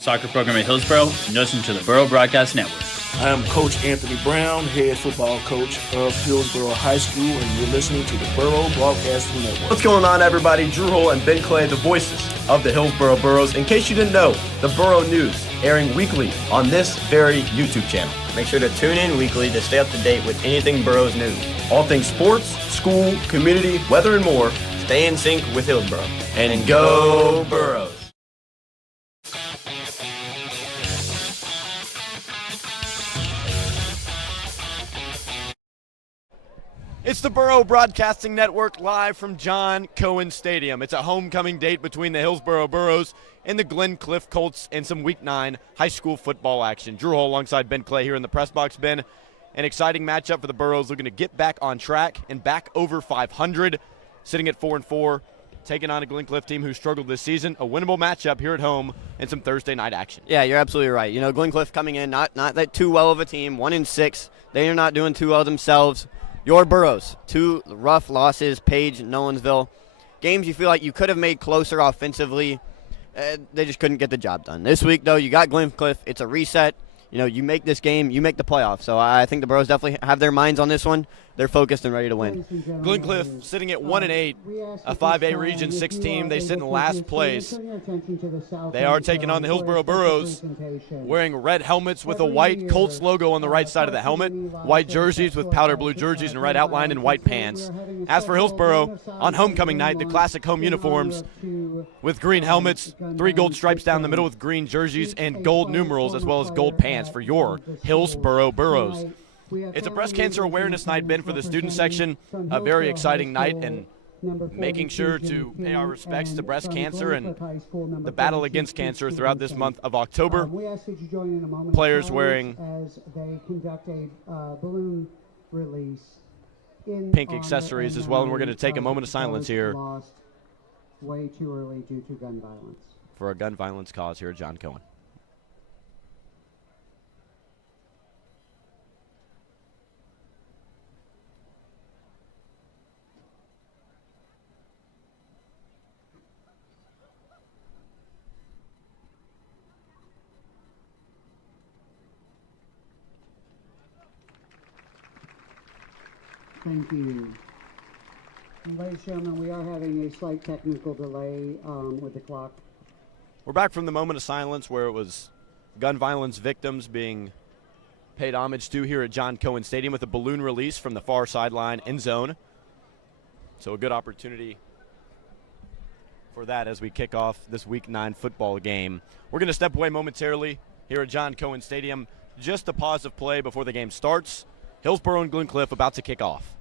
Soccer program at Hillsboro, and listen to the Burrow Broadcast Network. I am Coach Anthony Brown, head football coach of Hillsboro High School, and you're listening to the Burrow Broadcasting Network. What's going on, everybody? Drew Hull and Ben Clay, the voices of the Hillsboro Burros. In case you didn't know, the Burrow News airing weekly on this very YouTube channel. Make sure to tune in weekly to stay up to date with anything Burrows news. All things sports, school, community, weather, and more. Stay in sync with Hillsboro. And go Burrows! It's the Burrow Broadcasting Network live from John Cohen Stadium. It's a homecoming date between the Hillsboro Burros and the Glencliff Colts in some Week 9 high school football action. Drew Hull alongside Ben Clay here in the press box. Ben, an exciting matchup for the Burros, looking to get back on track and back over 500, sitting at 4-4, taking on a Glencliff team who struggled this season. A winnable matchup here at home and some Thursday night action. Yeah, you're absolutely right. You know, Glencliff coming in, not that too well of a team, 1-6. They are not doing too well themselves. Your Burros, 2 rough losses, Page, Nolensville. Games you feel like you could have made closer offensively. They just couldn't get the job done. This week, though, you got Glencliff. It's a reset. You know, you make this game, you make the playoffs. So I think the Burros definitely have their minds on this one. They're focused and ready to win. Glencliff sitting at 1-8, a 5A Region 6 team. They sit in last place. They are taking on the Hillsboro Burros, wearing red helmets with a white Colts logo on the right side of the helmet, white jerseys with powder blue jerseys and red outline, and white pants. As for Hillsboro, on homecoming night, the classic home uniforms with green helmets, 3 gold stripes down the middle with green jerseys, and gold numerals as well as gold pants for your Hillsboro Burros. It's a breast cancer awareness night, Ben, for the student section. A very exciting night, and making sure to pay our respects to breast cancer and the battle against cancer throughout this month of October. Players wearing pink accessories as well, and we're going to take a moment of silence here way too early due to gun violence. For a gun violence cause here at John Cohen. Thank you. Ladies and gentlemen, we are having a slight technical delay with the clock. We're back from the moment of silence where it was gun violence victims being paid homage to here at John Cohen Stadium with a balloon release from the far sideline end zone. So a good opportunity for that as we kick off this Week 9 football game. We're going to step away momentarily here at John Cohen Stadium. Just a pause of play before the game starts. Hillsboro and Glencliff about to kick off.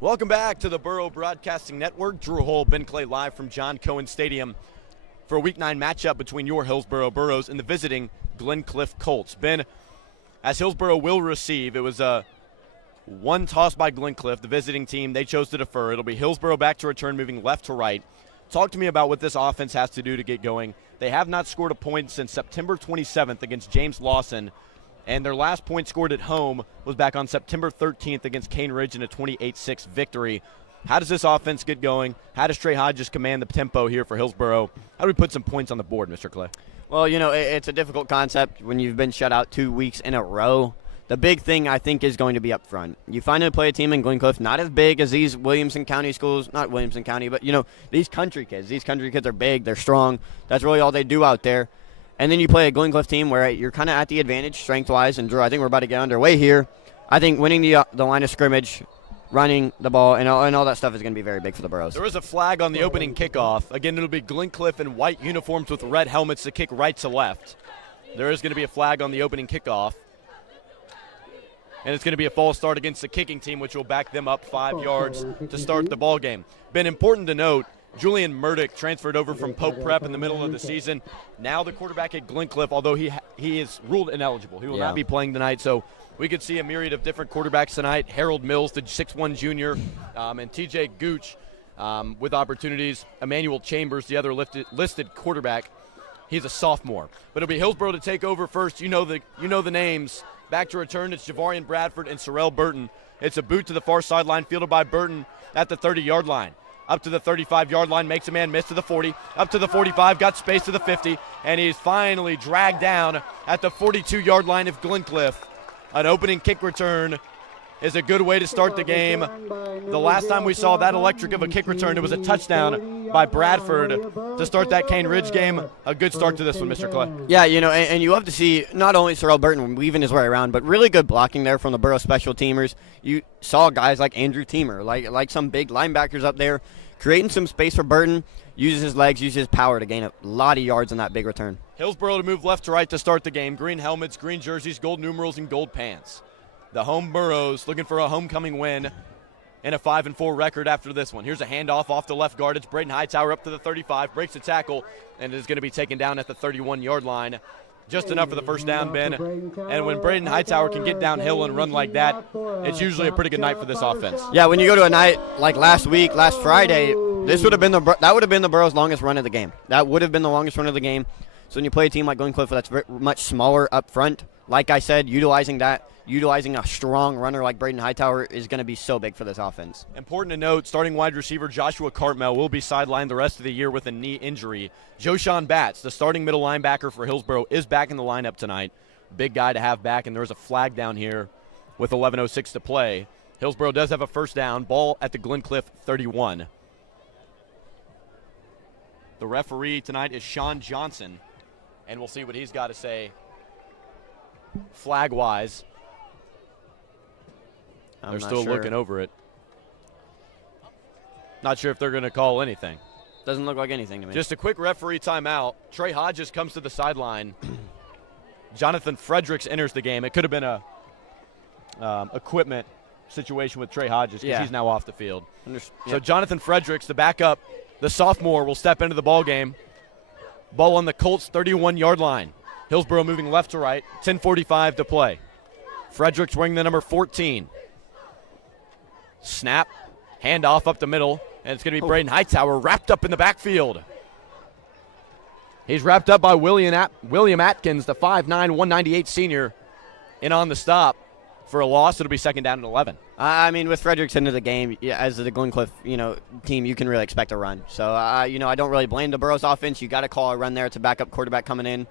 Welcome back to the Burrow Broadcasting Network. Drew Hull, Ben Clay live from John Cohen Stadium for a Week 9 matchup between your Hillsboro Burros and the visiting Glencliff Colts. Ben, as Hillsboro will receive, it was a one toss by Glencliff, the visiting team. They chose to defer. It'll be Hillsboro back to return, moving left to right. Talk to me about what this offense has to do to get going. They have not scored a point since September 27th against James Lawson, and their last point scored at home was back on September 13th against Cane Ridge in a 28-6 victory. How does this offense get going? How does Trey Hodges command the tempo here for Hillsboro? How do we put some points on the board, Mr. Clay? Well, you know, it's a difficult concept when you've been shut out 2 weeks in a row. The big thing, I think, is going to be up front. You finally play a team in Glencliff, not as big as these Williamson County schools, not Williamson County, but, you know, these country kids. These country kids are big, they're strong. That's really all they do out there. And then you play a Glencliff team where you're kind of at the advantage strength-wise. And, Drew, I think we're about to get underway here. I think winning the line of scrimmage, running the ball, and all that stuff is going to be very big for the Burros. There is a flag on the opening kickoff. Again, it'll be Glencliff in white uniforms with red helmets to kick right to left. There is going to be a flag on the opening kickoff. And it's going to be a false start against the kicking team, which will back them up 5 yards to start the ball game. Been important to note, Julian Murdick transferred over from Pope Prep in the middle of the season. Now the quarterback at Glencliff, although he is ruled ineligible. He will not be playing tonight, so we could see a myriad of different quarterbacks tonight. Harold Mills, the 6'1 junior, and TJ Gooch with opportunities. Emmanuel Chambers, the other listed quarterback. He's a sophomore. But it'll be Hillsboro to take over first. You know the names. Back to return, it's Javarian Bradford and Sorrell Burton. It's a boot to the far sideline, fielded by Burton at the 30-yard line. Up to the 35-yard line, makes a man miss to the 40. Up to the 45, got space to the 50, and he's finally dragged down at the 42-yard line of Glencliff. An opening kick return is a good way to start the game. The last time we saw that electric of a kick return, it was a touchdown by Bradford to start that Cane Ridge game. A good start to this one, Mr. Clay. Yeah, and you love to see not only Sorrell Burton weaving his way around, but really good blocking there from the Burros special teamers. You saw guys like Andrew Teemer, like some big linebackers up there, creating some space for Burton, uses his legs, uses his power to gain a lot of yards on that big return. Hillsboro to move left to right to start the game. Green helmets, green jerseys, gold numerals, and gold pants. The home Burros looking for a homecoming win and a 5-4 record after this one. Here's a handoff off the left guard. It's Braden Hightower up to the 35, breaks the tackle, and is going to be taken down at the 31-yard line. Just enough for the first down, Ben. And when Braden Hightower can get downhill and run like that, it's usually a pretty good night for this offense. Yeah, when you go to a night like last Friday, that would have been the Burros' longest run of the game. That would have been the longest run of the game. So when you play a team like Glencliff that's much smaller up front, like I said, utilizing a strong runner like Braden Hightower is going to be so big for this offense. Important to note, starting wide receiver Joshua Cartmel will be sidelined the rest of the year with a knee injury. Joshawn Batts, the starting middle linebacker for Hillsboro, is back in the lineup tonight. Big guy to have back, and there's a flag down here with 11:06 to play. Hillsboro does have a first down. Ball at the Glencliff 31. The referee tonight is Sean Johnson, and we'll see what he's got to say flag-wise. They're still looking over it. Not sure if they're going to call anything. Doesn't look like anything to me. Just a quick referee timeout. Trey Hodges comes to the sideline. Jonathan Fredericks enters the game. It could have been a equipment situation with Trey Hodges because he's now off the field. So Jonathan Fredericks, the backup, the sophomore, will step into the ball game. Ball on the Colts 31-yard line. Hillsboro moving left to right. 10:45 to play. Fredericks wearing the number 14. Snap, handoff up the middle, and it's going to be Braden Hightower wrapped up in the backfield. He's wrapped up by William Atkins, the 5'9", 198 senior, in on the stop for a loss. It'll be second down and 11. I mean, with Fredericks into the game, as the Glencliff, team, you can really expect a run. So, I don't really blame the Burros offense. You got to call a run there. It's a backup quarterback coming in.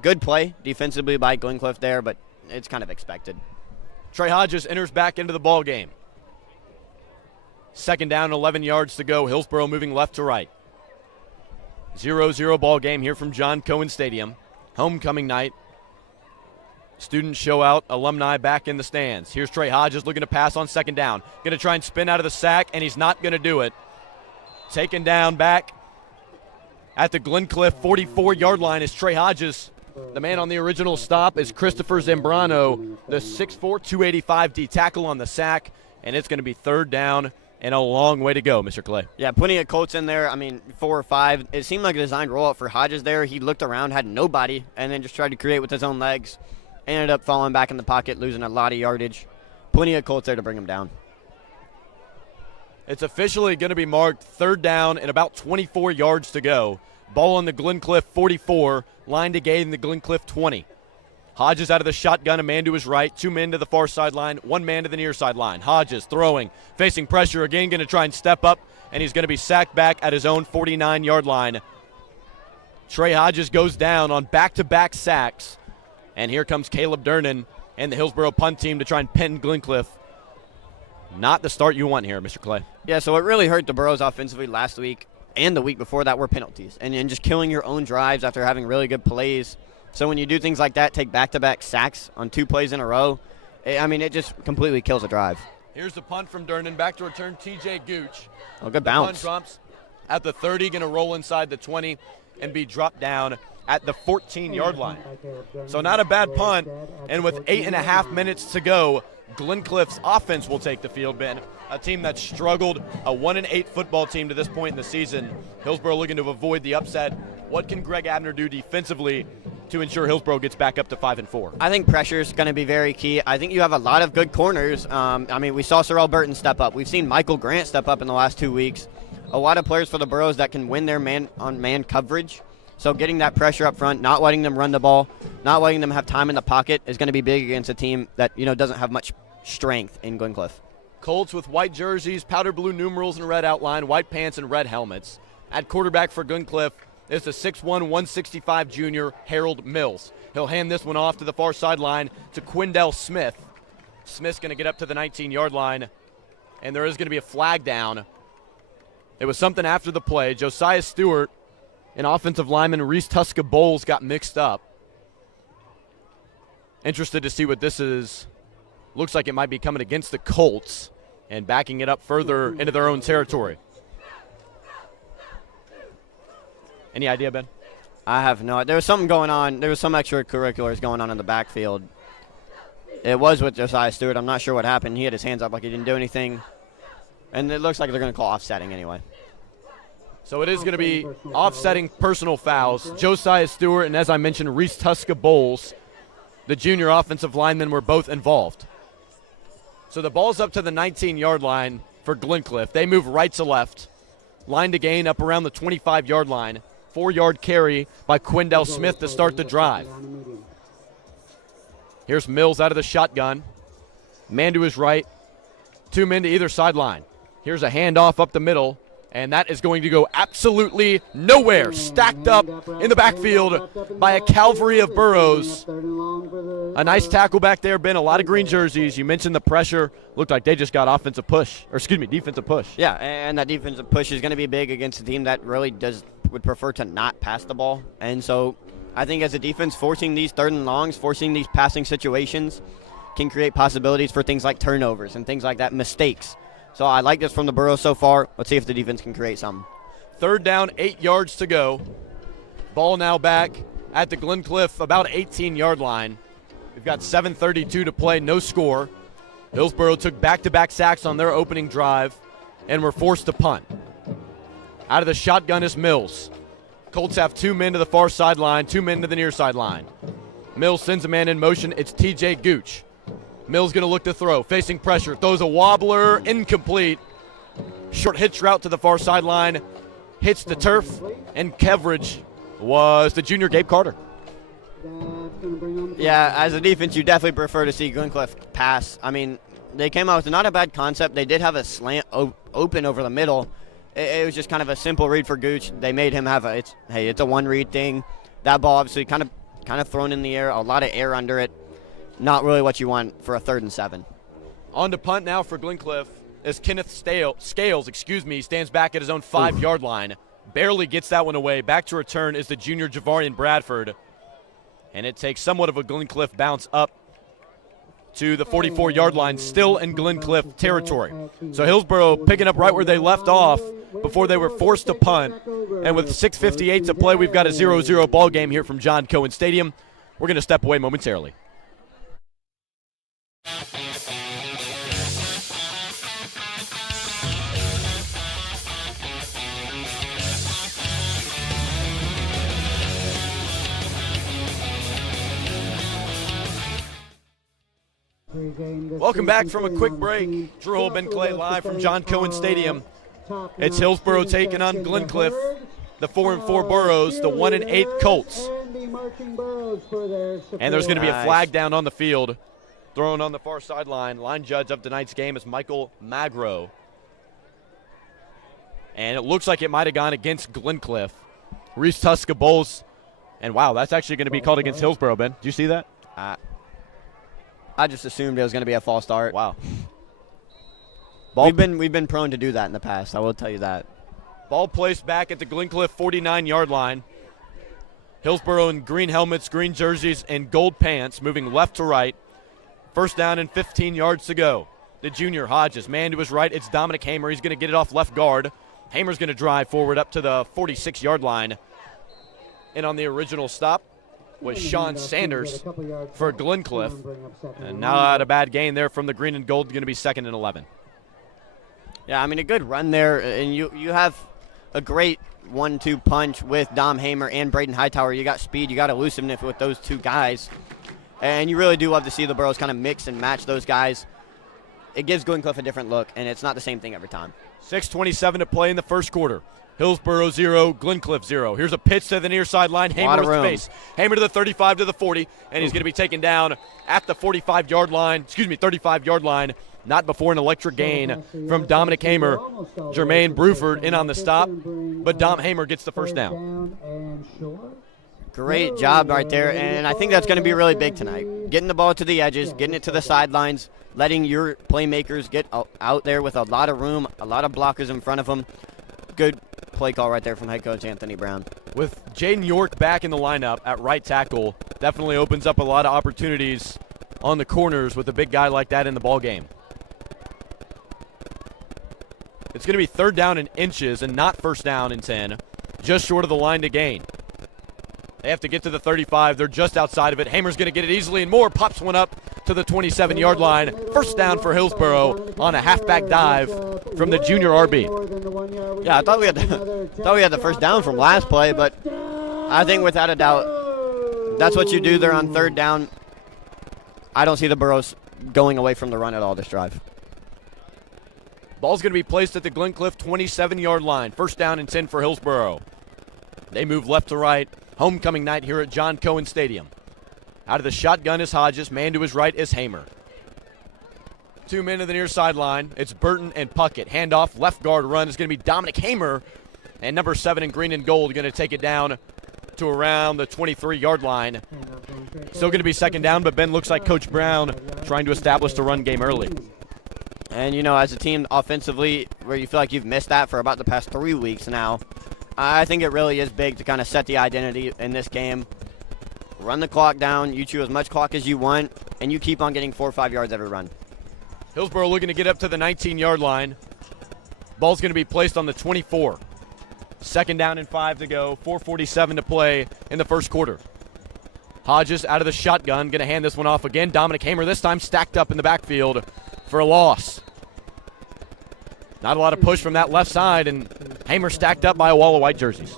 Good play defensively by Glencliff there, but it's kind of expected. Trey Hodges enters back into the ball game. Second down, 11 yards to go. Hillsboro moving left to right. 0-0 ball game here from John Cohen Stadium. Homecoming night. Students show out, alumni back in the stands. Here's Trey Hodges looking to pass on second down. Going to try and spin out of the sack, and he's not going to do it. Taken down back at the Glencliff 44-yard line is Trey Hodges. The man on the original stop is Christopher Zambrano, the 6'4", 285 tackle on the sack, and it's going to be third down and a long way to go, Mr. Clay. Yeah, plenty of Colts in there. 4 or 5. It seemed like a designed rollout for Hodges there. He looked around, had nobody, and then just tried to create with his own legs. Ended up falling back in the pocket, losing a lot of yardage. Plenty of Colts there to bring him down. It's officially going to be marked third down and about 24 yards to go. Ball on the Glencliff 44, line to gain the Glencliff 20. Hodges out of the shotgun, a man to his right, 2 men to the far sideline, 1 man to the near sideline. Hodges throwing, facing pressure again, going to try and step up, and he's going to be sacked back at his own 49-yard line. Trey Hodges goes down on back-to-back sacks, and here comes Caleb Durnan and the Hillsboro punt team to try and pin Glencliff. Not the start you want here, Mr. Clay. Yeah, so it really hurt the Burros offensively last week and the week before that were penalties. And just killing your own drives after having really good plays. So when you do things like that, take back-to-back sacks on 2 plays in a row, It just completely kills a drive. Here's the punt from Durnan. Back to return, T.J. Gooch. Oh, good The punt bounce. drops at the 30, going to roll inside the 20 and be dropped down at the 14-yard line. So not a bad punt, and with 8.5 minutes to go, Glencliff's offense will take the field, Ben. A team that struggled, a 1-8 football team to this point in the season. Hillsboro looking to avoid the upset. What can Greg Abner do defensively to ensure Hillsboro gets back up to 5-4? I think pressure is going to be very key. I think you have a lot of good corners. We saw Sorrell Burton step up. We've seen Michael Grant step up in the last 2 weeks. A lot of players for the Burros that can win their man-on-man coverage. So getting that pressure up front, not letting them run the ball, not letting them have time in the pocket is going to be big against a team that doesn't have much strength in Glencliff. Colts with white jerseys, powder blue numerals and red outline, white pants and red helmets. At quarterback for Glencliff is the 6'1", 165 junior Harold Mills. He'll hand this one off to the far sideline to Quindell Smith. Smith's going to get up to the 19-yard line, and there is going to be a flag down. It was something after the play. Josiah Stewart and offensive lineman Reese Tuska Bowles got mixed up. Interested to see what this is. Looks like it might be coming against the Colts and backing it up further into their own territory. Any idea, Ben? I have no idea. There was something going on. There was some extracurriculars going on in the backfield. It was with Josiah Stewart. I'm not sure what happened. He had his hands up like he didn't do anything. And it looks like they're going to call offsetting anyway. So it is going to be offsetting personal fouls. Josiah Stewart and, as I mentioned, Reese Tuska Bowles, the junior offensive linemen, were both involved. So the ball's up to the 19-yard line for Glencliff. They move right to left. Line to gain up around the 25-yard line. 4-yard carry by Quindell Smith to start the drive. Here's Mills out of the shotgun. Man to his right. 2 men to either sideline. Here's a handoff up the middle, and that is going to go absolutely nowhere. Stacked up in the backfield by a cavalry of Burros. A nice tackle back there, Ben. A lot of green jerseys. You mentioned the pressure. Looked like they just got defensive push. Yeah, and that defensive push is going to be big against a team that really would prefer to not pass the ball. And so I think as a defense, forcing these third and longs, forcing these passing situations can create possibilities for things like turnovers and things like that, mistakes. So I like this from the Burros so far. Let's see if the defense can create something. 3rd down, 8 yards to go. Ball now back at the Glencliff, about 18-yard line. We've got 7:32 to play, no score. Hillsboro took back-to-back sacks on their opening drive and were forced to punt. Out of the shotgun is Mills. Colts have 2 men to the far sideline, 2 men to the near sideline. Mills sends a man in motion. It's T.J. Gooch. Mills going to look to throw, facing pressure, throws a wobbler, incomplete. Short hitch route to the far sideline, hits the turf, and coverage was the junior Gabe Carter. Yeah, as a defense, you definitely prefer to see Glencliff pass. They came out with not a bad concept. They did have a slant open over the middle. It was just kind of a simple read for Gooch. They made him have it's a one-read thing. That ball obviously kind of thrown in the air, a lot of air under it. Not really what you want for a 3rd and 7. On to punt now for Glencliff as Kenneth Scales, stands back at his own 5-yard line. Barely gets that one away. Back to return is the junior Javarian Bradford. And it takes somewhat of a Glencliff bounce up to the 44-yard line, still in Glencliff territory. So Hillsboro picking up right where they left off before they were forced to punt. And with 6:58 to play, we've got a 0-0 ball game here from John Cohen Stadium. We're going to step away momentarily. Welcome back from a quick break. Drew Hull, Ben Clay live from John Cohen Stadium. It's Hillsboro taking on Glencliff, the 4-4 Burros, the 1-8 Colts. And there's going to be a flag down on the field, thrown on the far sideline. Line judge of tonight's game is Michael Magro. And it looks like it might have gone against Glencliff. Reese Tuska Bowles. And wow, that's actually going to be called against Hillsboro, Ben. Did you see that? I just assumed it was going to be a false start. Wow. We've been prone to do that in the past, I will tell you that. Ball placed back at the Glencliff 49-yard line. Hillsboro in green helmets, green jerseys, and gold pants, moving left to right. First down and 15 yards to go. The junior Hodges, man to his right, it's Dominic Hamer. He's going to get it off left guard. Hamer's going to drive forward up to the 46-yard line. And on the original stop was Sean Sanders for Glencliff. And not a bad gain there from the green and gold, going to be 2nd and 11. Yeah, I mean, a good run there, and you have a great 1-2 punch with Dom Hamer and Braden Hightower. You got speed, you got elusiveness with those two guys, and you really do love to see the Burros kind of mix and match those guys. It gives Glencliff a different look, and it's not the same thing every time. 6:27 to play in the first quarter. Hillsboro 0, Glencliff 0. Here's a pitch to the near sideline. Hamer with space. Hamer to the 35 to the 40, and he's going to be taken down at the 35-yard line. Not before an electric gain from Dominic Hamer. Jermaine Bruford in on the stop, but Dom Hamer gets the first down. Great job right there, and I think that's going to be really big tonight. Getting the ball to the edges, getting it to the sidelines, letting your playmakers get out there with a lot of room, a lot of blockers in front of them. Good play call right there from head coach Anthony Brown. With Jaden York back in the lineup at right tackle, definitely opens up a lot of opportunities on the corners with a big guy like that in the ball game. It's going to be 3rd down in inches and not 1st down and 10, just short of the line to gain. They have to get to the 35. They're just outside of it. Hamer's going to get it easily, and Moore pops one up to the 27-yard line. 1st down for Hillsboro on a halfback dive from the junior RB. Yeah, I thought we had the 1st down from last play, but I think without a doubt, that's what you do there on 3rd down. I don't see the Burros going away from the run at all this drive. Ball's going to be placed at the Glencliff 27-yard line. 1st down and 10 for Hillsboro. They move left to right. Homecoming night here at John Cohen Stadium. Out of the shotgun is Hodges. Man to his right is Hamer. 2 men to the near sideline. It's Burton and Puckett. Handoff, left guard run is going to be Dominic Hamer. And number 7 in green and gold going to take it down to around the 23-yard line. Still going to be 2nd down, but Ben looks like Coach Brown trying to establish the run game early. And, you know, as a team offensively, where you feel like you've missed that for about the past 3 weeks now, I think it really is big to kind of set the identity in this game. Run the clock down, you chew as much clock as you want, and you keep on getting 4 or 5 yards every run. Hillsboro looking to get up to the 19-yard line. Ball's going to be placed on the 24. 2nd down and 5 to go, 4:47 to play in the first quarter. Hodges out of the shotgun, going to hand this one off again. Dominic Hamer this time stacked up in the backfield for a loss. Not a lot of push from that left side, and Hamer stacked up by a wall of white jerseys.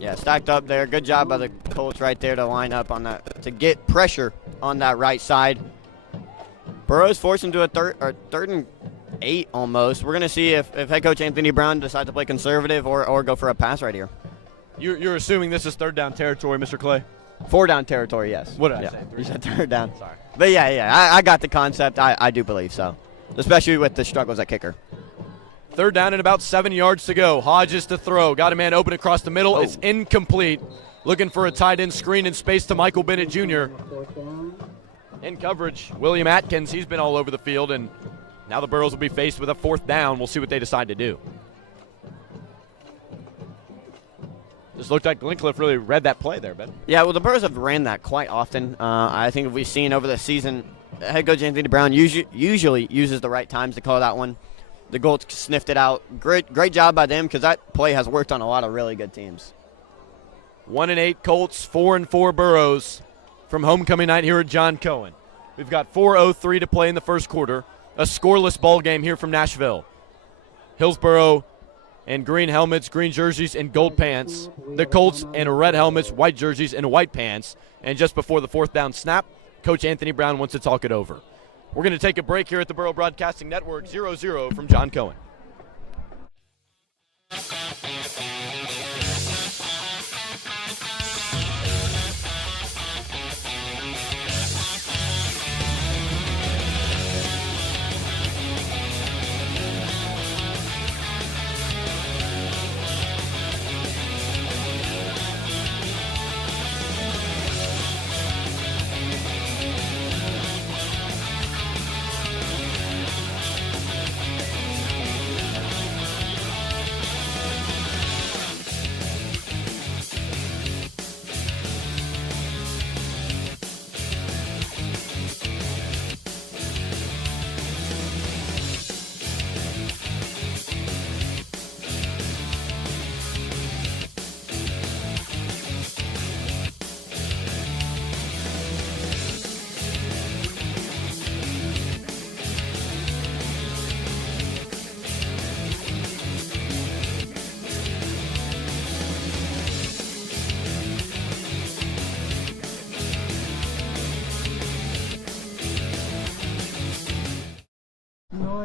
Yeah, stacked up there. Good job by the Colts right there to line up on that, to get pressure on that right side. Burros forced him to a 3rd and 8 almost. We're going to see if head coach Anthony Brown decides to play conservative or go for a pass right here. You're assuming this is 3rd down territory, Mr. Clay? 4 down territory, yes. What did I say? You said 3rd down. Sorry. But yeah, I got the concept. I do believe so, especially with the struggles at kicker. 3rd down and about 7 yards to go. Hodges to throw. Got a man open across the middle. It's incomplete. Looking for a tight end screen in space to Michael Bennett Jr. In coverage, William Atkins. He's been all over the field, and now the Burros will be faced with a 4th down. We'll see what they decide to do. Just looked like Glencliff really read that play there, Ben. Yeah, well, the Burros have ran that quite often. I think if we've seen over the season, head coach Anthony Brown usually uses the right times to call that one. The Colts sniffed it out. Great job by them, because that play has worked on a lot of really good teams. 1-8 Colts, 4-4 Burros from homecoming night here at John Cohen. We've got 4:03 to play in the first quarter. A scoreless ball game here from Nashville. Hillsboro in green helmets, green jerseys, and gold pants. The Colts in red helmets, white jerseys, and white pants. And just before the 4th down snap, Coach Anthony Brown wants to talk it over. We're going to take a break here at the Burrow Broadcasting Network, 0-0 from John Cohen.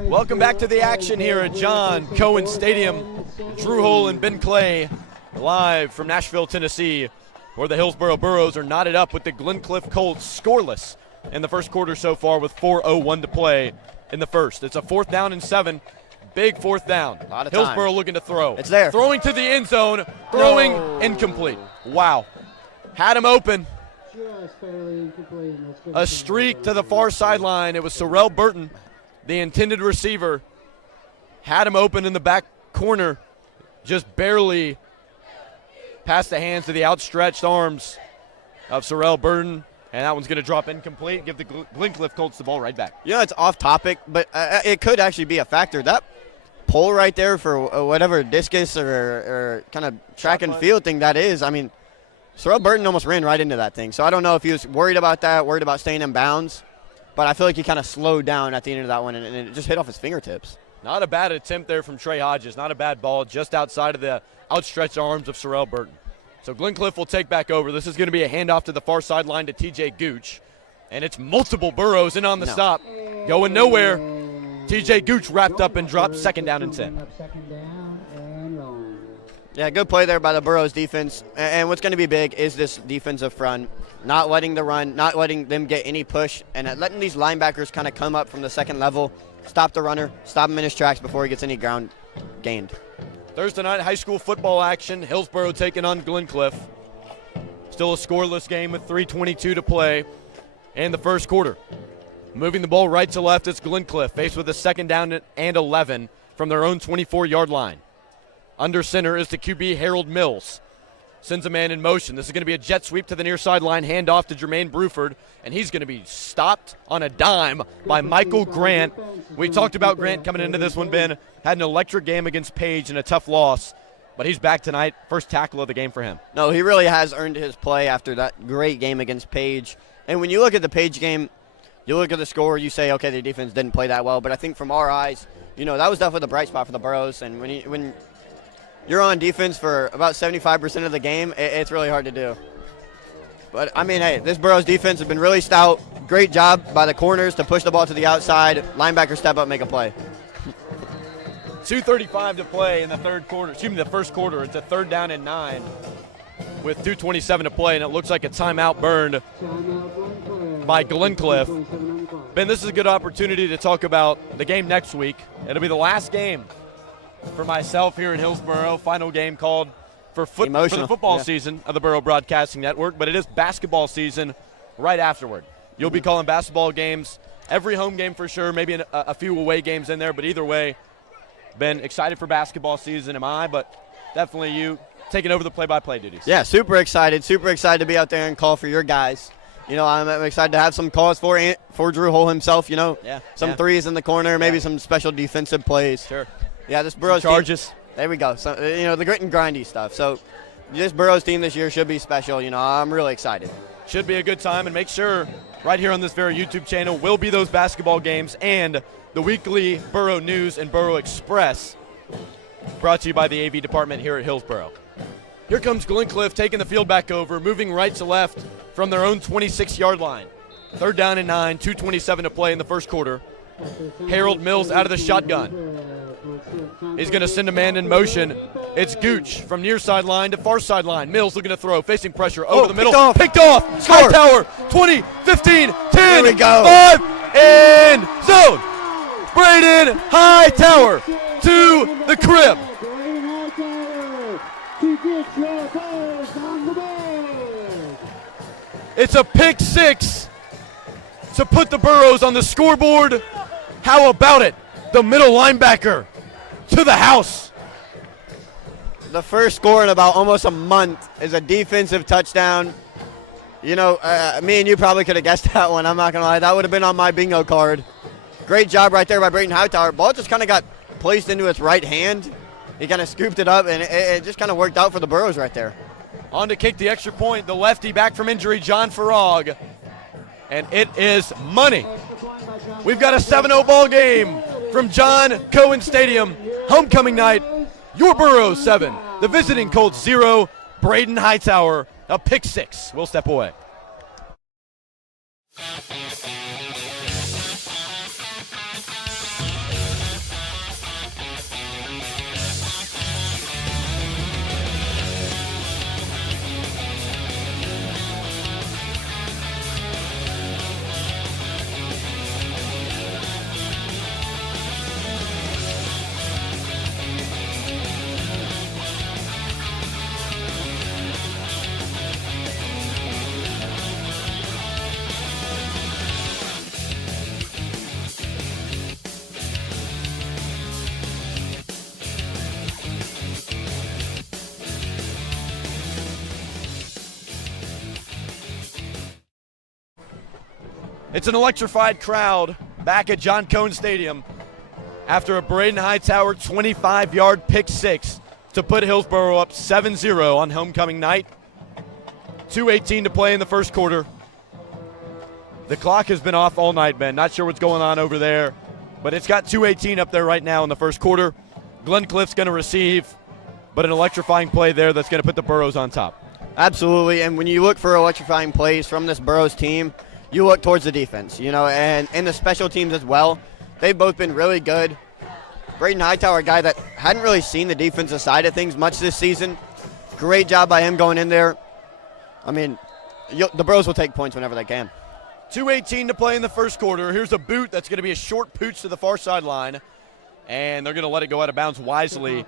Welcome back to the action here at John Cohen Stadium. Drew Hull and Ben Clay live from Nashville, Tennessee, where the Hillsboro Burros are knotted up with the Glencliff Colts scoreless in the first quarter so far with 4:01 to play in the first. It's a 4th down and 7. Big 4th down. A lot of Hillsboro time. looking to throw. It's there. Throwing to the end zone. Throwing No. incomplete. Wow. Had him open. Just barely incomplete, and that's good. A streak to the far sideline. It was Sorrell Burton, the intended receiver. Had him open in the back corner. Just barely past the hands of the outstretched arms of Sorrell Burton. And that one's going to drop incomplete. Give the Glencliff Colts the ball right back. You know, it's off topic, but it could actually be a factor. That pole right there for whatever discus or kind of track and field thing that is, I mean, Sorrell Burton almost ran right into that thing. So I don't know if he was worried about that, worried about staying in bounds. But I feel like he kind of slowed down at the end of that one, and it just hit off his fingertips. Not a bad attempt there from Trey Hodges. Not a bad ball, just outside of the outstretched arms of Sorrell Burton. So Glencliff will take back over. This is going to be a handoff to the far sideline to TJ Gooch. And it's multiple Burros in on the stop. Going nowhere. TJ Gooch wrapped up and dropped 2nd down and 10. Second down and long. Yeah, good play there by the Burros defense. And what's going to be big is this defensive front. Not letting the run, not letting them get any push, and letting these linebackers kind of come up from the second level, stop the runner, stop him in his tracks before he gets any ground gained. Thursday night high school football action. Hillsboro taking on Glencliff. Still a scoreless game with 3:22 to play in the first quarter. Moving the ball right to left, it's Glencliff, faced with a 2nd down and 11 from their own 24-yard line. Under center is the QB Harold Mills. Sends a man in motion. This is going to be a jet sweep to the near sideline, handoff to Jermaine Bruford, and he's going to be stopped on a dime by Michael Grant. We talked about Grant coming into this one, Ben. Had an electric game against Page and a tough loss, but he's back tonight. First tackle of the game for him. No, he really has earned his play after that great game against Page. And when you look at the Page game, you look at the score, you say, okay, the defense didn't play that well. But I think from our eyes, you know, that was definitely the bright spot for the Burros. And when you're on defense for about 75% of the game, it's really hard to do. But, I mean, hey, this Burros defense has been really stout. Great job by the corners to push the ball to the outside. Linebackers step up, make a play. 2:35 to play in the the first quarter. It's a 3rd down and 9 with 2:27 to play, and it looks like a timeout burned by Glencliff. Ben, this is a good opportunity to talk about the game next week. It'll be the last game for myself here in Hillsboro. Final game called for the football season of the Burrow Broadcasting Network, but it is basketball season right afterward. You'll be calling basketball games, every home game for sure, maybe a few away games in there, but either way, Ben, excited for basketball season, am I, but definitely you taking over the play-by-play duties. Yeah, super excited to be out there and call for your guys. You know, I'm excited to have some calls for Drew Hull himself, you know. Yeah. Some threes in the corner, maybe some special defensive plays. Sure. Yeah, this Burros charges. team, there we go. So, you know, the grit and grindy stuff. So this Burros team this year should be special. You know, I'm really excited. Should be a good time, and make sure right here on this very YouTube channel will be those basketball games and the weekly Burrow News and Burrow Express, brought to you by the AV department here at Hillsboro. Here comes Glencliff taking the field back over, moving right to left from their own 26-yard line. 3rd down and 9, 2:27 to play in the first quarter. Harold Mills out of the shotgun. He's going to send a man in motion. It's Gooch from near sideline to far sideline. Mills looking to throw, facing pressure over the middle. Picked off. Hightower, 20, 15, 10, we go. 5, and zone. Braden Hightower to the crib. It's a pick 6 to put the Burros on the scoreboard. How about it? The middle linebacker to the house. The first score in about almost a month is a defensive touchdown. You know, me and you probably could have guessed that one. I'm not going to lie. That would have been on my bingo card. Great job right there by Braden Hightower. Ball just kind of got placed into his right hand. He kind of scooped it up, and it just kind of worked out for the Burros right there. On to kick the extra point, the lefty back from injury, John Farag. And it is money. We've got a 7-0 ball game from John Cohen Stadium. Homecoming night, your Burros 7, the visiting Colts 0. Braden Hightower, a pick 6. We'll step away. It's an electrified crowd back at John Cone Stadium after a Braden Hightower 25-yard pick six to put Hillsboro up 7-0 on homecoming night. 2:18 to play in the first quarter. The clock has been off all night, Ben. Not sure what's going on over there, but it's got 2:18 up there right now in the first quarter. Glencliff's going to receive, but an electrifying play there that's going to put the Burros on top. Absolutely, and when you look for electrifying plays from this Burros team, you look towards the defense, and the special teams as well. They've both been really good. Braden Hightower, a guy that hadn't really seen the defensive side of things much this season. Great job by him going in there. I mean, the Burros will take points whenever they can. 2:18 to play in the first quarter. Here's a boot that's going to be a short pooch to the far sideline, and they're going to let it go out of bounds wisely.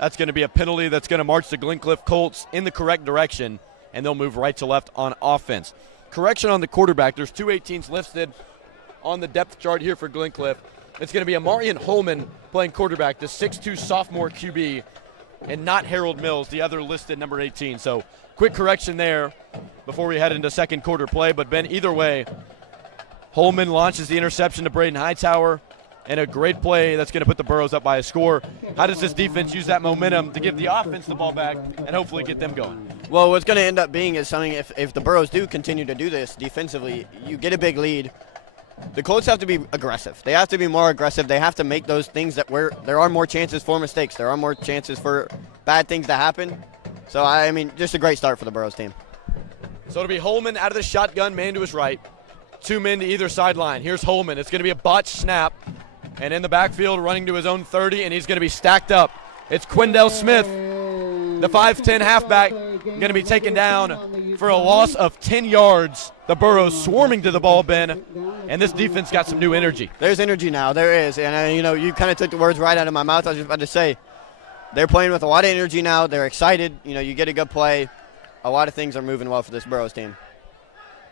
That's going to be a penalty that's going to march the Glencliff Colts in the correct direction, and they'll move right to left on offense. Correction on the quarterback. There's 2:18s listed on the depth chart here for Glencliff. It's going to be Amarian Holman playing quarterback, the 6'2 sophomore QB, and not Harold Mills, the other listed number 18. So quick correction there before we head into second quarter play. But, Ben, either way, Holman launches the interception to Braden Hightower, and a great play that's going to put the Burros up by a score. How does this defense use that momentum to give the offense the ball back and hopefully get them going? Well, what's going to end up being is something, if the Burros do continue to do this defensively, you get a big lead. The Colts have to be aggressive. They have to be more aggressive. They have to make those things where there are more chances for mistakes. There are more chances for bad things to happen. So, I mean, just a great start for the Burros team. So it'll be Holman out of the shotgun, man to his right. 2 men to either sideline. Here's Holman. It's going to be a botched snap. And in the backfield, running to his own 30, and he's going to be stacked up. It's Quindell Smith, the 5'10 halfback, going to be taken down for a loss of 10 yards. The Burros swarming to the ball, Ben, and this defense got some new energy. There's energy now. There is. And, you kind of took the words right out of my mouth. I was just about to say, they're playing with a lot of energy now. They're excited. You get a good play. A lot of things are moving well for this Burros team.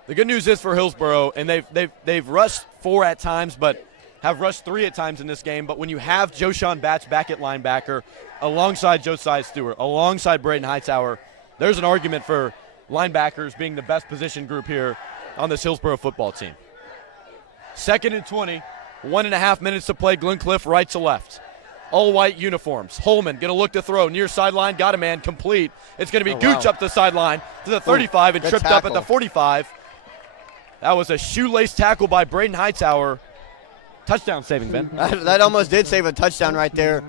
The good news is for Hillsboro, and they've rushed 4 at times, but have rushed 3 at times in this game. But when you have Joshawn Batts back at linebacker, alongside Josiah Stewart, alongside Braden Hightower, there's an argument for linebackers being the best position group here on this Hillsboro football team. 2nd and 20, 1.5 minutes to play. Glencliff right to left. All white uniforms. Holman going to look to throw. Near sideline, got a man, complete. It's going to be Gooch up the sideline to the 35 and tripped up at the 45. That was a shoelace tackle by Braden Hightower. Touchdown saving, Ben. That almost did save a touchdown right there.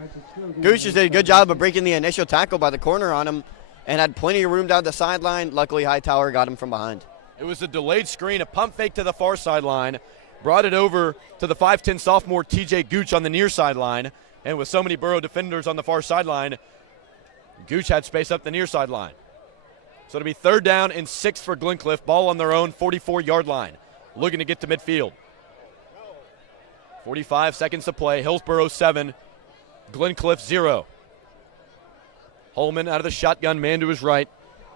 Gooch just did a good job of breaking the initial tackle by the corner on him and had plenty of room down the sideline. Luckily, Hightower got him from behind. It was a delayed screen, a pump fake to the far sideline, brought it over to the 5'10 sophomore TJ Gooch on the near sideline, and with so many Burrow defenders on the far sideline, Gooch had space up the near sideline. So it'll be 3rd down and 6 for Glencliff, ball on their own 44-yard line, looking to get to midfield. 45 seconds to play. Hillsboro 7, Glencliff 0. Holman out of the shotgun, man to his right.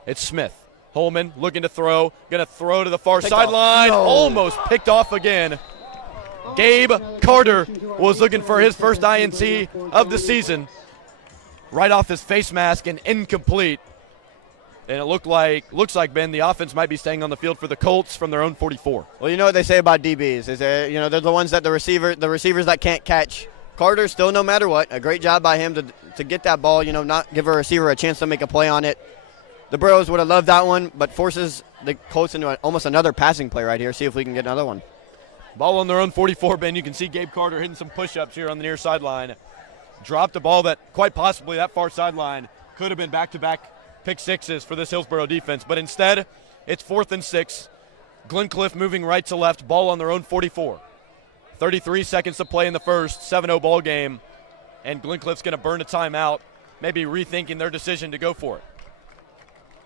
It's Smith. Holman looking to throw, going to throw to the far sideline. No. Almost picked off again. Gabe Carter was looking for his first INT of the season. Right off his face mask and incomplete. And it looks like, Ben, the offense might be staying on the field for the Colts from their own 44. Well, you know what they say about DBs is they're the ones that the receivers that can't catch. Carter still, no matter what, a great job by him to get that ball, not give a receiver a chance to make a play on it. The Burros would have loved that one, but forces the Colts into almost another passing play right here. See if we can get another one. Ball on their own 44, Ben. You can see Gabe Carter hitting some push-ups here on the near sideline. Dropped a ball that quite possibly that far sideline could have been back-to-back pick sixes for this Hillsboro defense, but instead it's 4th and 6. Glencliff moving right to left, ball on their own 44. 33 seconds to play in the first, 7-0 ball game, and Glencliff's going to burn a timeout, maybe rethinking their decision to go for it.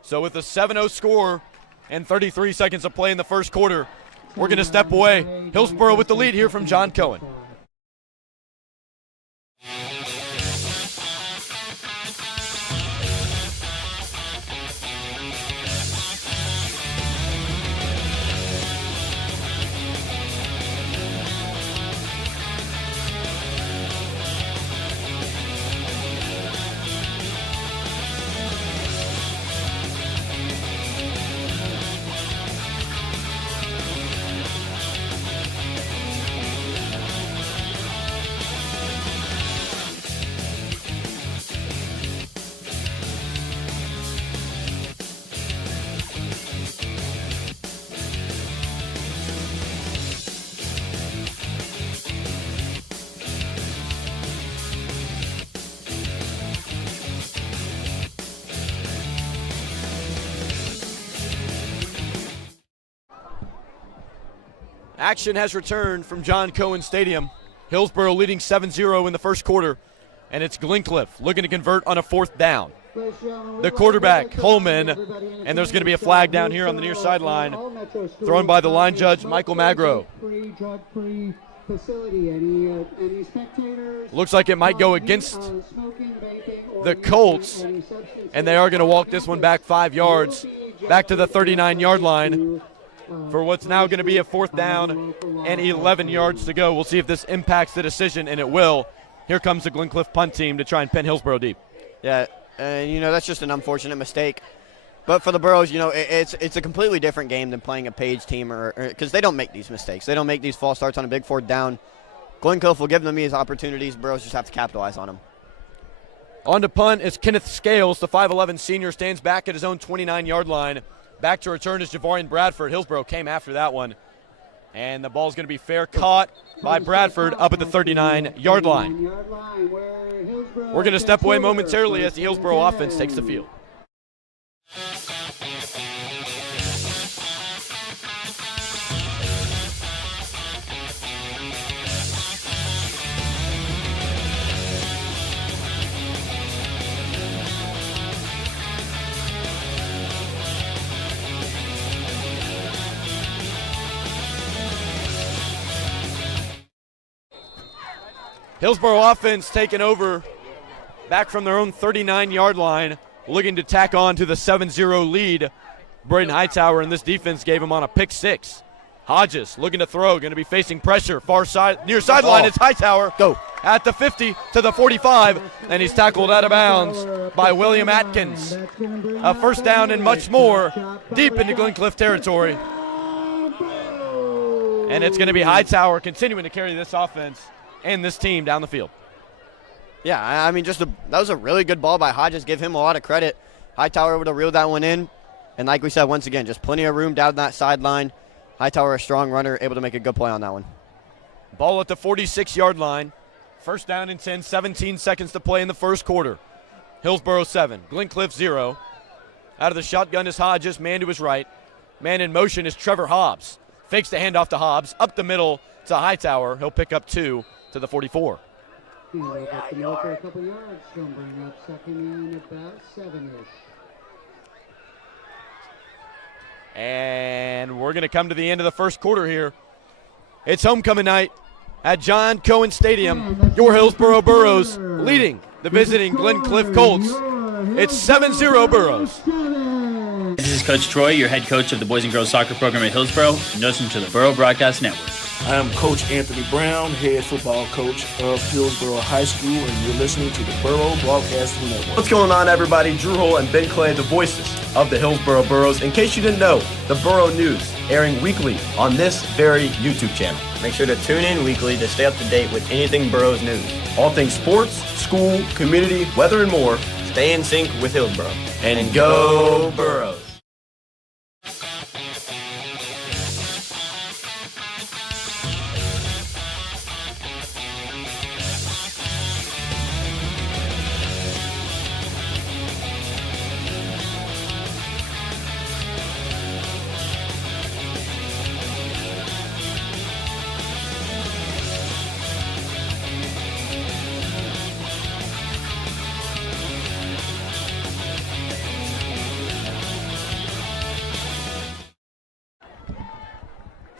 So with a 7-0 score and 33 seconds to play in the first quarter, we're going to step away. Hillsboro with the lead here from John Cohen. Action has returned from John Cohen Stadium. Hillsboro leading 7-0 in the first quarter, and it's Glencliff looking to convert on a fourth down. The quarterback, Holman, and there's going to be a flag down here on the near sideline, thrown by the line judge, Michael Magro. Looks like it might go against the Colts, and they are going to walk this one back 5 yards, back to the 39-yard line for what's now going to be a fourth down and 11 yards to go. We'll see if this impacts the decision, and it will. Here comes the Glencliff punt team to try and pin Hillsboro deep. Yeah, and, that's just an unfortunate mistake. But for the Burros, it's a completely different game than playing a Page team, because they don't make these mistakes. They don't make these false starts on a big fourth down. Glencliff will give them these opportunities. Burros just have to capitalize on them. On to punt is Kenneth Scales. The 5'11 senior stands back at his own 29-yard line. Back to return is Javarian Bradford. Hillsboro came after that one. And the ball's going to be fair caught by Bradford up at the 39-yard line. We're going to step away momentarily as the Hillsboro offense takes the field. Hillsboro offense taking over back from their own 39-yard line, looking to tack on to the 7-0 lead. Braden Hightower and this defense gave him on a pick six. Hodges looking to throw, going to be facing pressure. Far side, near sideline, it's Hightower. Go. At the 50 to the 45, and he's tackled out of bounds by William Atkins. A first down and much more deep into Glencliff territory. And it's going to be Hightower continuing to carry this offense and this team down the field. Yeah, I mean, that was a really good ball by Hodges. Give him a lot of credit. Hightower would have reeled that one in. And like we said, once again, just plenty of room down that sideline. Hightower, a strong runner, able to make a good play on that one. Ball at the 46-yard line. First down and 10, 17 seconds to play in the first quarter. Hillsboro 7, Glencliff 0. Out of the shotgun is Hodges, man to his right. Man in motion is Trevor Hobbs. Fakes the handoff to Hobbs, up the middle to Hightower. He'll pick up 2 to the 44. A couple yards, she'll bring up second and about 7-ish. And we're going to come to the end of the first quarter here. It's homecoming night at John Cohen Stadium. Your Hillsboro Burros leading the visiting Glencliff Colts. It's 7-0 Burros. This is Coach Troy, your head coach of the boys and girls soccer program at Hillsboro, and you're listening to the Borough Broadcast Network. I am Coach Anthony Brown, head football coach of Hillsboro High School, and you're listening to the Borough Broadcasting Network. What's going on, everybody? Drew Hull and Ben Clay, the voices of the Hillsboro Burros. In case you didn't know, the Borough News airing weekly on this very YouTube channel. Make sure to tune in weekly to stay up to date with anything Burros news. All things sports, school, community, weather, and more. Stay in sync with Hillsboro. And go Burros!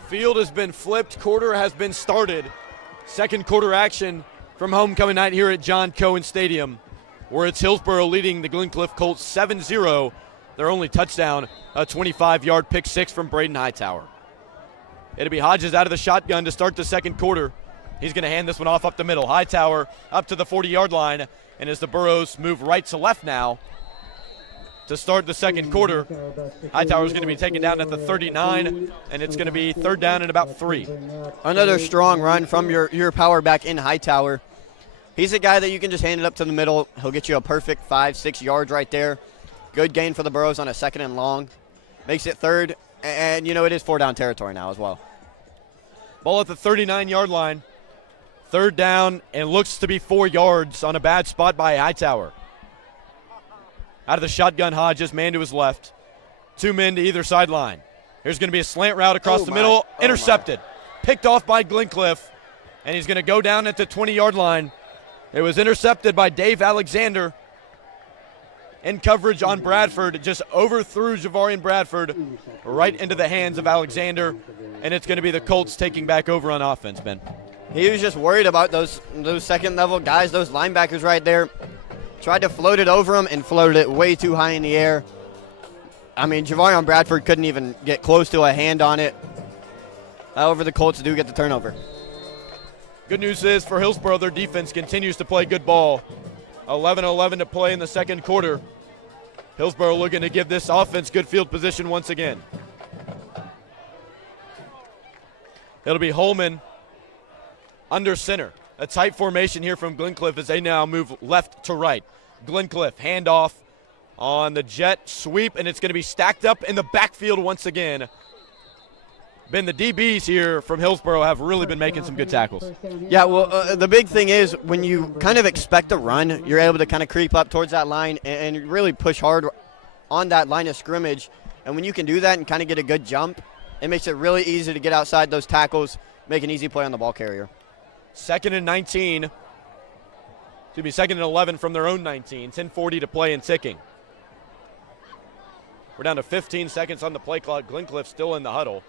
Field has been flipped. Quarter has been started. Second quarter action from homecoming night here at John Cohen Stadium, where it's Hillsboro leading the Glencliff Colts 7-0. Their only touchdown, a 25-yard pick six from Braden Hightower. It'll be Hodges out of the shotgun to start the second quarter. He's going to hand this one off up the middle. Hightower up to the 40-yard line, and as the Burros move right to left now to start the second quarter, Hightower is going to be taken down at the 39, and it's going to be third down and about 3. Another strong run from your power back in Hightower. He's a guy that you can just hand it up to the middle. He'll get you a perfect 5-6 yards right there. Good gain for the Burros on a second and long. Makes it third, and it is 4-down territory now as well. Ball at the 39-yard line. Third down, and looks to be 4 yards on a bad spot by Hightower. Out of the shotgun, Hodges, man to his left. 2 men to either sideline. Here's going to be a slant route across the middle. Intercepted. picked off by Glencliff, and he's going to go down at the 20-yard line. It was intercepted by Dave Alexander in coverage on Bradford. Just overthrew Javarian Bradford right into the hands of Alexander, and it's going to be the Colts taking back over on offense, Ben. He was just worried about those second-level guys, those linebackers right there. Tried to float it over him and floated it way too high in the air. I mean, Javarian Bradford couldn't even get close to a hand on it. However, the Colts do get the turnover. Good news is for Hillsboro, their defense continues to play good ball. 11-11 to play in the second quarter. Hillsboro looking to give this offense good field position once again. It'll be Holman under center. A tight formation here from Glencliff as they now move left to right. Glencliff, handoff on the jet sweep, and it's going to be stacked up in the backfield once again. Ben, the DBs here from Hillsboro have really been making some good tackles. Yeah, well, the big thing is when you kind of expect a run, you're able to kind of creep up towards that line and really push hard on that line of scrimmage. And when you can do that and kind of get a good jump, it makes it really easy to get outside those tackles, make an easy play on the ball carrier. 2nd and 19. Second and 11 from their own 19. 10:40 to play and ticking. We're down to 15 seconds on the play clock. Glencliff still in the huddle.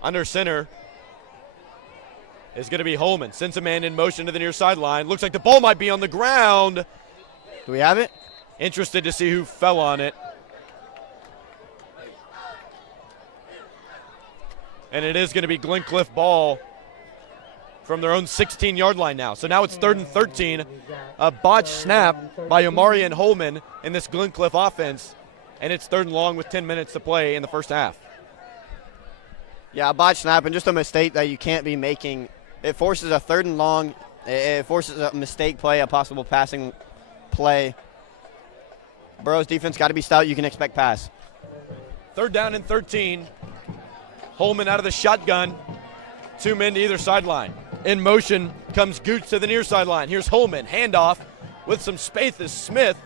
Under center is going to be Holman. Sends a man in motion to the near sideline. Looks like the ball might be on the ground. Do we have it? Interested to see who fell on it. And it is going to be Glencliff ball from their own 16-yard line now. So now it's 3rd and 13. A botched snap by Omari and Holman in this Glencliff offense. And it's 3rd and long with 10 minutes to play in the first half. Yeah, a botched snap and just a mistake that you can't be making. It forces a 3rd and long. It forces a mistake play, a possible passing play. Burros defense got to be stout. You can expect pass. 3rd down and 13. Holman out of the shotgun. 2 men to either sideline. In motion comes Gooch to the near sideline. Here's Holman. Handoff with some space is Smith.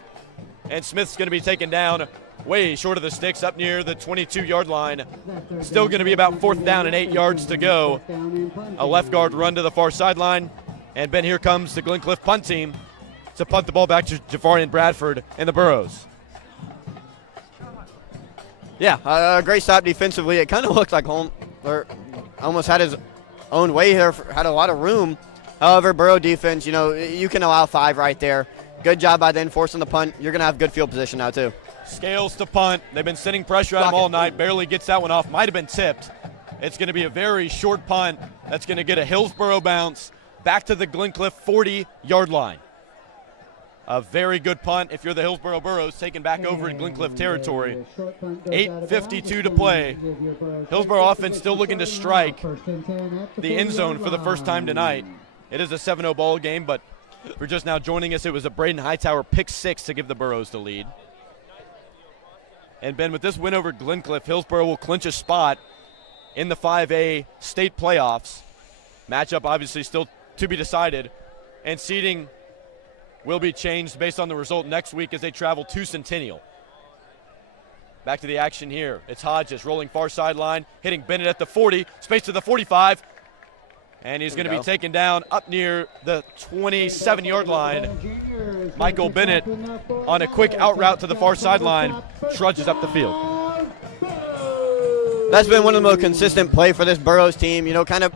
And Smith's going to be taken down way short of the sticks up near the 22-yard line. Still going to be about 4th down and 8 yards to go. A left guard run to the far sideline. And Ben, here comes the Glencliff punt team to punt the ball back to Javarian Bradford and the Burros. Yeah, a great stop defensively. It kind of looked like Holm almost had his own way here, had a lot of room. However, Burrow defense, you can allow 5 right there. Good job by then forcing the punt. You're going to have good field position now, too. Scales to punt. They've been sending pressure at him all night. Barely gets that one off. Might have been tipped. It's going to be a very short punt. That's going to get a Hillsboro bounce back to the Glencliff 40-yard line. A very good punt if you're the Hillsboro Burros, taken back over in Glencliff territory. 8:52 to play. Hillsboro offense still looking to strike the end zone for the first time tonight. It is a 7-0 ball game, but for just now joining us, it was a Braden Hightower pick 6 to give the Burros the lead. And Ben, with this win over Glencliff, Hillsboro will clinch a spot in the 5A state playoffs. Matchup obviously still to be decided, and seeding will be changed based on the result next week as they travel to Centennial. Back to the action here. It's Hodges rolling far sideline, hitting Bennett at the 40, space to the 45, and he's going to be taken down up near the 27-yard line. Michael Bennett on a quick out route to the far sideline trudges up the field. That's been one of the most consistent play for this Burros team, kind of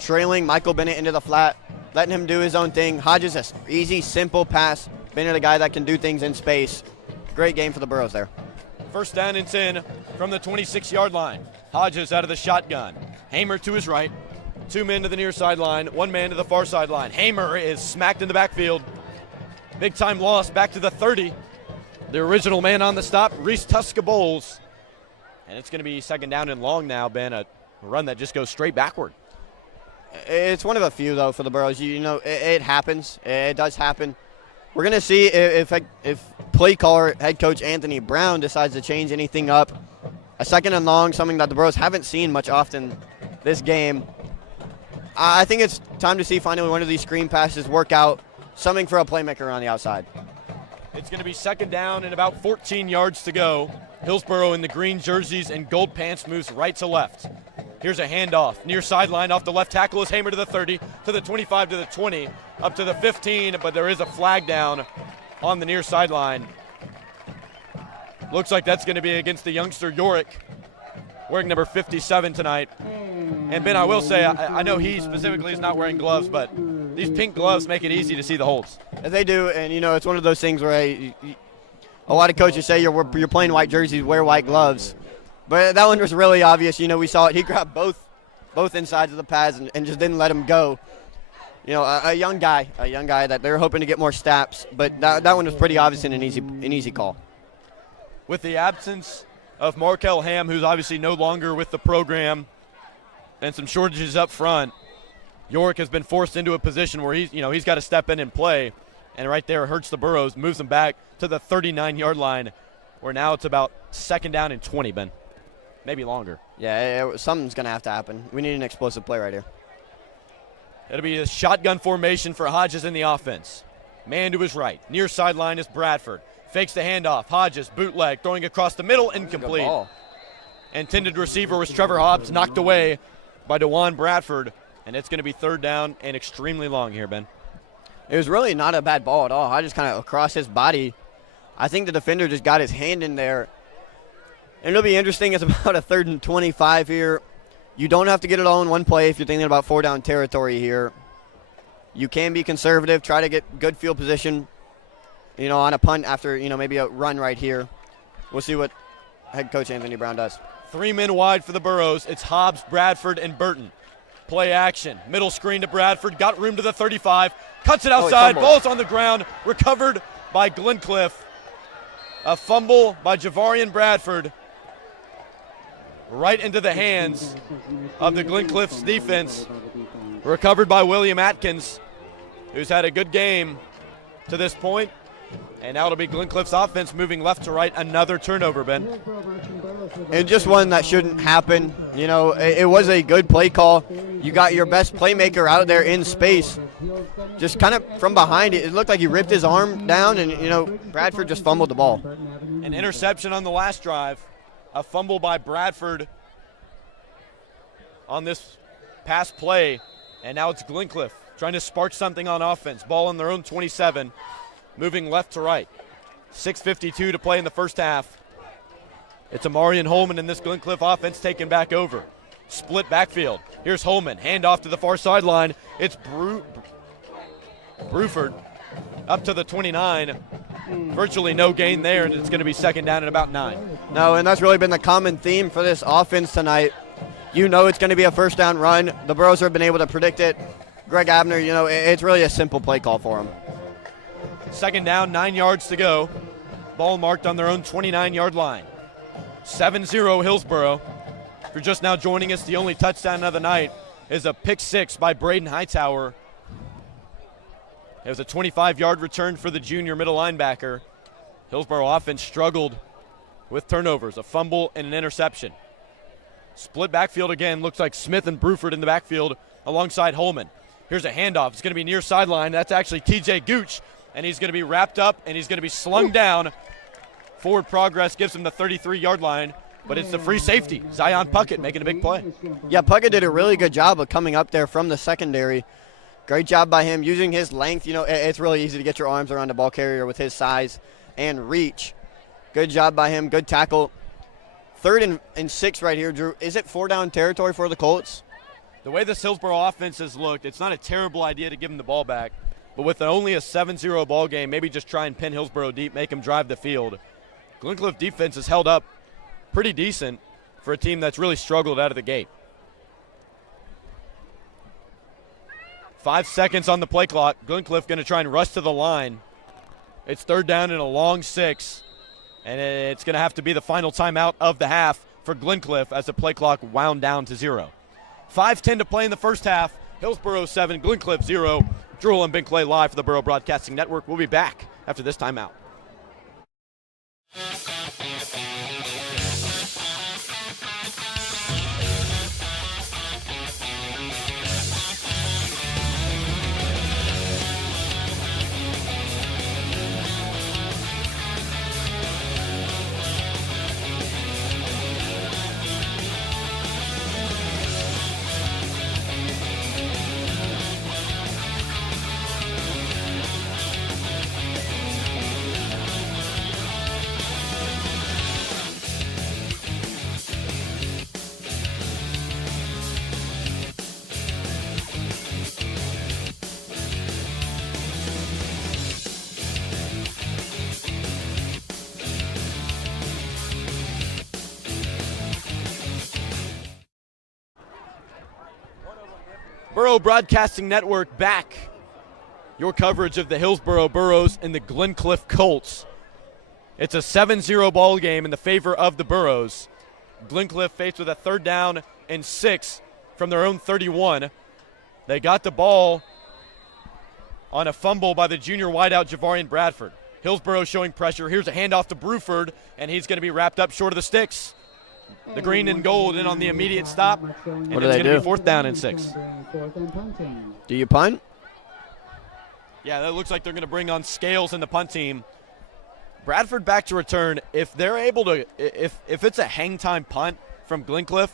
trailing Michael Bennett into the flat, letting him do his own thing. Hodges, an easy, simple pass. Bennett, a guy that can do things in space. Great game for the Burros there. 1st down and 10 from the 26-yard line. Hodges out of the shotgun. Hamer to his right. 2 men to the near sideline, 1 man to the far sideline. Hamer is smacked in the backfield. Big time loss back to the 30. The original man on the stop, Reese Tusca-Bowles. And it's going to be 2nd down and long now, Ben. A run that just goes straight backward. It's one of a few, though, for the Burros. It happens. It does happen. We're going to see if play caller, head coach Anthony Brown decides to change anything up. A 2nd and long, something that the Burros haven't seen much often this game. I think it's time to see finally one of these screen passes work out, something for a playmaker on the outside. It's going to be second down and about 14 yards to go. Hillsboro in the green jerseys and gold pants moves right to left. Here's a handoff. Near sideline off the left tackle is Hamer to the 30, to the 25, to the 20, up to the 15, but there is a flag down on the near sideline. Looks like that's going to be against the youngster Yorick, wearing number 57 tonight. And Ben, I will say, I know he specifically is not wearing gloves, but these pink gloves make it easy to see the holds. They do, and it's one of those things where a lot of coaches say you're playing white jerseys, wear white gloves. But that one was really obvious. We saw it. He grabbed both insides of the pads and just didn't let him go. A young guy that they're hoping to get more snaps, but that one was pretty obvious and an easy call. With the absence of Markel Ham, who's obviously no longer with the program, and some shortages up front, York has been forced into a position where he's got to step in and play, and right there hurts the Burros, moves them back to the 39-yard line, where now it's about second down and 20, Ben. Maybe longer. Yeah, something's going to have to happen. We need an explosive play right here. It'll be a shotgun formation for Hodges in the offense. Man to his right. Near sideline is Bradford. Fakes the handoff. Hodges, bootleg, throwing across the middle, incomplete. Intended receiver was Trevor Hobbs, knocked away by DeJuan Bradford, and it's going to be third down and extremely long here, Ben. It was really not a bad ball at all. Hodges kind of across his body. I think the defender just got his hand in there. And it'll be interesting. It's about a 3rd and 25 here. You don't have to get it all in one play if you're thinking about 4-down territory here. You can be conservative, try to get good field position, on a punt after, maybe a run right here. We'll see what head coach Anthony Brown does. 3 men wide for the Burros. It's Hobbs, Bradford, and Burton. Play action. Middle screen to Bradford. Got room to the 35. Cuts it outside. Ball's on the ground. Recovered by Glencliff. A fumble by Javarian Bradford. Right into the hands of the Glencliff's defense. Recovered by William Atkins, who's had a good game to this point. And now it'll be Glencliff's offense moving left to right. Another turnover, Ben. And just one that shouldn't happen. It was a good play call. You got your best playmaker out there in space. Just kind of from behind it looked like he ripped his arm down, and, Bradford just fumbled the ball. An interception on the last drive. A fumble by Bradford on this pass play. And now it's Glencliff trying to spark something on offense. Ball on their own 27, moving left to right. 6:52 to play in the first half. It's Amarian Holman in this Glencliff offense taken back over. Split backfield. Here's Holman. Hand off to the far sideline. It's Bruford up to the 29. Virtually no gain there, and it's going to be second down and about 9. No, and that's really been the common theme for this offense tonight. It's going to be a first down run. The Burros have been able to predict it. Greg Abner, it's really a simple play call for him. Second down, 9 yards to go. Ball marked on their own 29-yard line. 7-0 Hillsboro. If you're just now joining us, the only touchdown of the night is a pick six by Braden Hightower. It was a 25-yard return for the junior middle linebacker. Hillsboro offense struggled with turnovers, a fumble and an interception. Split backfield again. Looks like Smith and Bruford in the backfield alongside Holman. Here's a handoff. It's going to be near sideline. That's actually TJ Gooch, and he's going to be wrapped up, and he's going to be slung down. Forward progress gives him the 33-yard line, but it's the free safety. Zion Puckett making a big play. Yeah, Puckett did a really good job of coming up there from the secondary. Great job by him using his length. It's really easy to get your arms around a ball carrier with his size and reach. Good job by him. Good tackle. 3rd and 6 right here, Drew. Is it 4-down territory for the Colts? The way this Hillsboro offense has looked, it's not a terrible idea to give them the ball back. But with only a 7-0 ball game, maybe just try and pin Hillsboro deep, make them drive the field. Glencliff defense has held up pretty decent for a team that's really struggled out of the gate. 5 seconds on the play clock. Glencliff going to try and rush to the line. It's 3rd down and a long 6. And it's going to have to be the final timeout of the half for Glencliff as the play clock wound down to 0. 5:10 to play in the first half. Hillsboro 7, Glencliff 0. Drew and Ben Clay live for the Burrow Broadcasting Network. We'll be back after this timeout. Borough Broadcasting Network back. Your coverage of the Hillsboro Burros and the Glencliff Colts. It's a 7-0 ball game in the favor of the Burros. Glencliff faced with a 3rd down and 6 from their own 31. They got the ball on a fumble by the junior wideout Javarian Bradford. Hillsboro showing pressure. Here's a handoff to Bruford, and he's going to be wrapped up short of the sticks. The green and gold in on the immediate stop, and What do it's they going to do? be 4th down and 6. Do you punt? Yeah, that looks like they're going to bring on Scales in the punt team. Bradford back to return. If they're able to, if it's a hang time punt from Glencliff,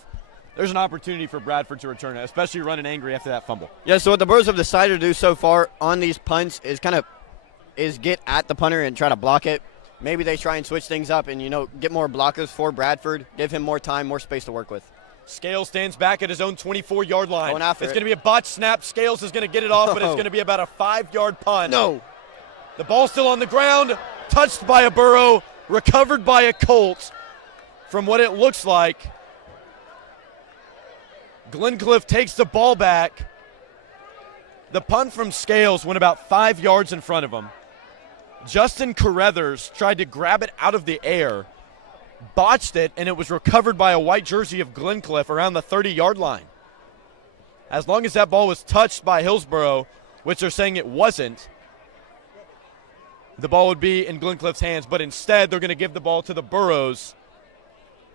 there's an opportunity for Bradford to return it, especially running angry after that fumble. Yeah, so what the Burros have decided to do so far on these punts is get at the punter and try to block it. Maybe they try and switch things up and, get more blockers for Bradford, give him more time, more space to work with. Scales stands back at his own 24-yard line. Going after it's it. going to be a botch snap. Scales is going to get it off, but it's going to be about a 5-yard punt. No. The ball's still on the ground, touched by a Burrow, recovered by a Colt. From what it looks like, Glencliff takes the ball back. The punt from Scales went about 5 yards in front of him. Justin Carruthers tried to grab it out of the air, botched it, and it was recovered by a white jersey of Glencliff around the 30-yard line. As long as that ball was touched by Hillsboro, which they're saying it wasn't, the ball would be in Glencliff's hands, but instead they're going to give the ball to the Burros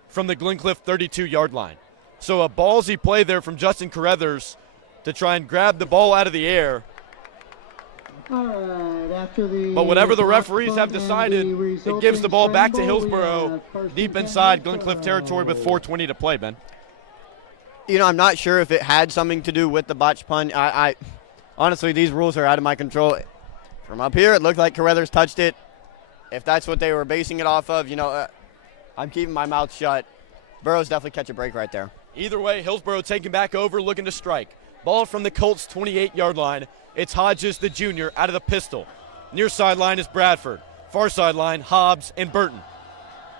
from the Glencliff 32-yard line. So a ballsy play there from Justin Carruthers to try and grab the ball out of the air. All right, after the But whatever the referees have decided, it gives the ball back to Hillsboro deep inside Glencliff territory with 4:20 to play, Ben. I'm not sure if it had something to do with the botch punt. I honestly, these rules are out of my control. From up here, it looked like Carruthers touched it. If that's what they were basing it off of, I'm keeping my mouth shut. Burros definitely catch a break right there. Either way, Hillsboro taking back over, looking to strike. Ball from the Colts' 28-yard line. It's Hodges, the junior, out of the pistol. Near sideline is Bradford. Far sideline, Hobbs and Burton.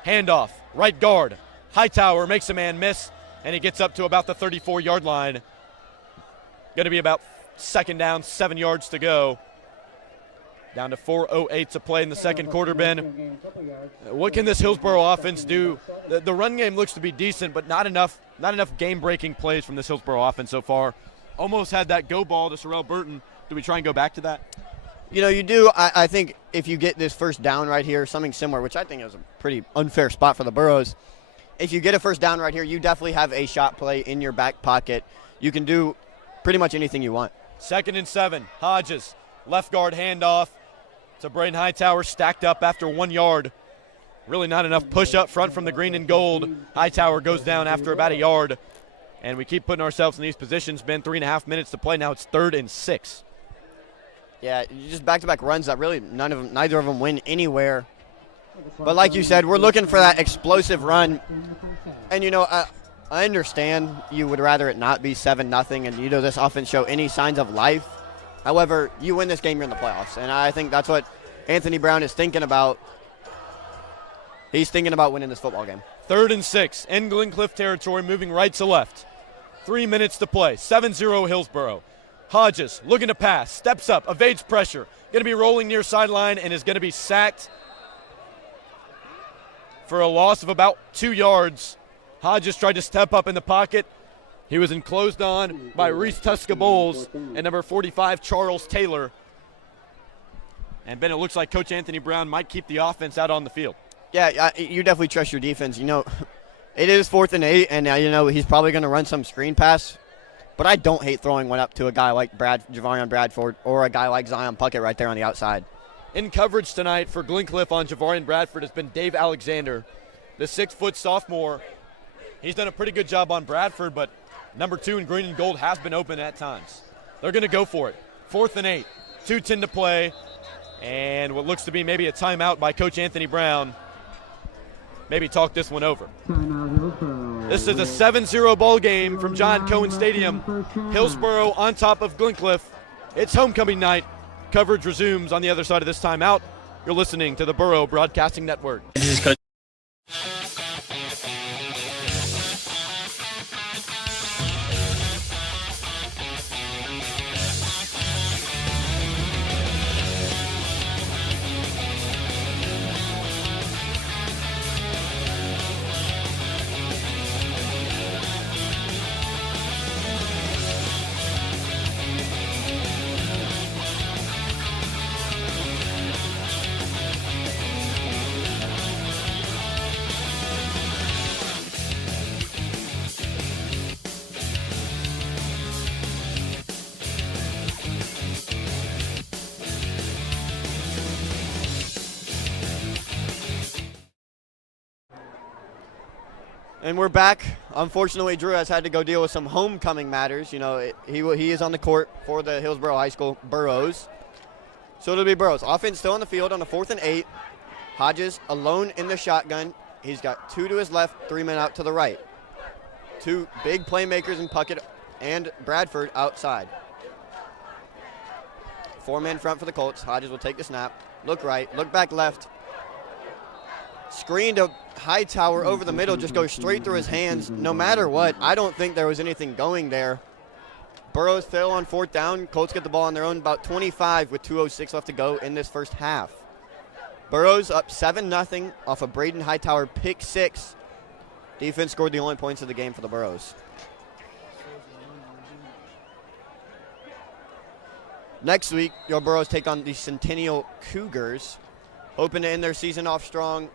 Handoff, right guard. Hightower makes a man miss, and he gets up to about the 34-yard line. Going to be about 2nd down, 7 yards to go. Down to 4:08 to play in the second quarter, Ben. What can this Hillsboro offense do? The run game looks to be decent, but not enough game-breaking plays from this Hillsboro offense so far. Almost had that go ball to Sorrell Burton. Do we try and go back to that? You do. I think if you get this first down right here, something similar, which I think is a pretty unfair spot for the Burros. If you get a first down right here, you definitely have a shot play in your back pocket. You can do pretty much anything you want. 2nd and 7. Hodges, left guard handoff to Braden Hightower, stacked up after 1 yard. Really not enough push up front from the green and gold. Hightower goes down after about a yard. And we keep putting ourselves in these positions. Ben, 3.5 minutes to play. Now it's 3rd and 6. Yeah, just back-to-back runs that really neither of them win anywhere. But like you said, we're looking for that explosive run. And, I understand you would rather it not be 7-0 and, this offense show any signs of life. However, you win this game, you're in the playoffs. And I think that's what Anthony Brown is thinking about. He's thinking about winning this football game. 3rd and 6 in Glencliff territory, moving right to left. 3 minutes to play. 7-0 Hillsboro. Hodges looking to pass, steps up, evades pressure. Going to be rolling near sideline and is going to be sacked for a loss of about 2 yards. Hodges tried to step up in the pocket. He was enclosed on by Reese Tusca-Bowles and number 45, Charles Taylor. And, Ben, it looks like Coach Anthony Brown might keep the offense out on the field. Yeah, you definitely trust your defense. It is 4th and 8, and he's probably going to run some screen pass. But I don't hate throwing one up to a guy like Javarian Bradford or a guy like Zion Puckett right there on the outside. In coverage tonight for Glencliff on Javarian Bradford has been Dave Alexander, the 6-foot sophomore. He's done a pretty good job on Bradford, but number 2 in green and gold has been open at times. They're going to go for it. 4th and 8, 2:10 to play, and what looks to be maybe a timeout by Coach Anthony Brown. Maybe talk this one over. This is a 7-0 ball game from John Cohen Stadium. Hillsboro on top of Glencliff. It's homecoming night. Coverage resumes on the other side of this timeout. You're listening to the Borough Broadcasting Network. This is Coach. And we're back. Unfortunately, Drew has had to go deal with some homecoming matters. You know, he is on the court for the Hillsboro High School Burros. So it'll be Burros. Offense still on the field on a 4th and 8. Hodges alone in the shotgun. He's got 2 to his left, 3 men out to the right. 2 big playmakers in Puckett and Bradford outside. 4 men front for the Colts. Hodges will take the snap. Look right, look back left. Screen to Hightower over the middle, just goes straight through his hands. No matter what, I don't think there was anything going there. Burros fail on 4th down. Colts get the ball on their own, about 25 with 2:06 left to go in this first half. Burros up 7-0 off a Braden Hightower pick 6. Defense scored the only points of the game for the Burros. Next week, your Burros take on the Centennial Cougars, hoping to end their season off strong.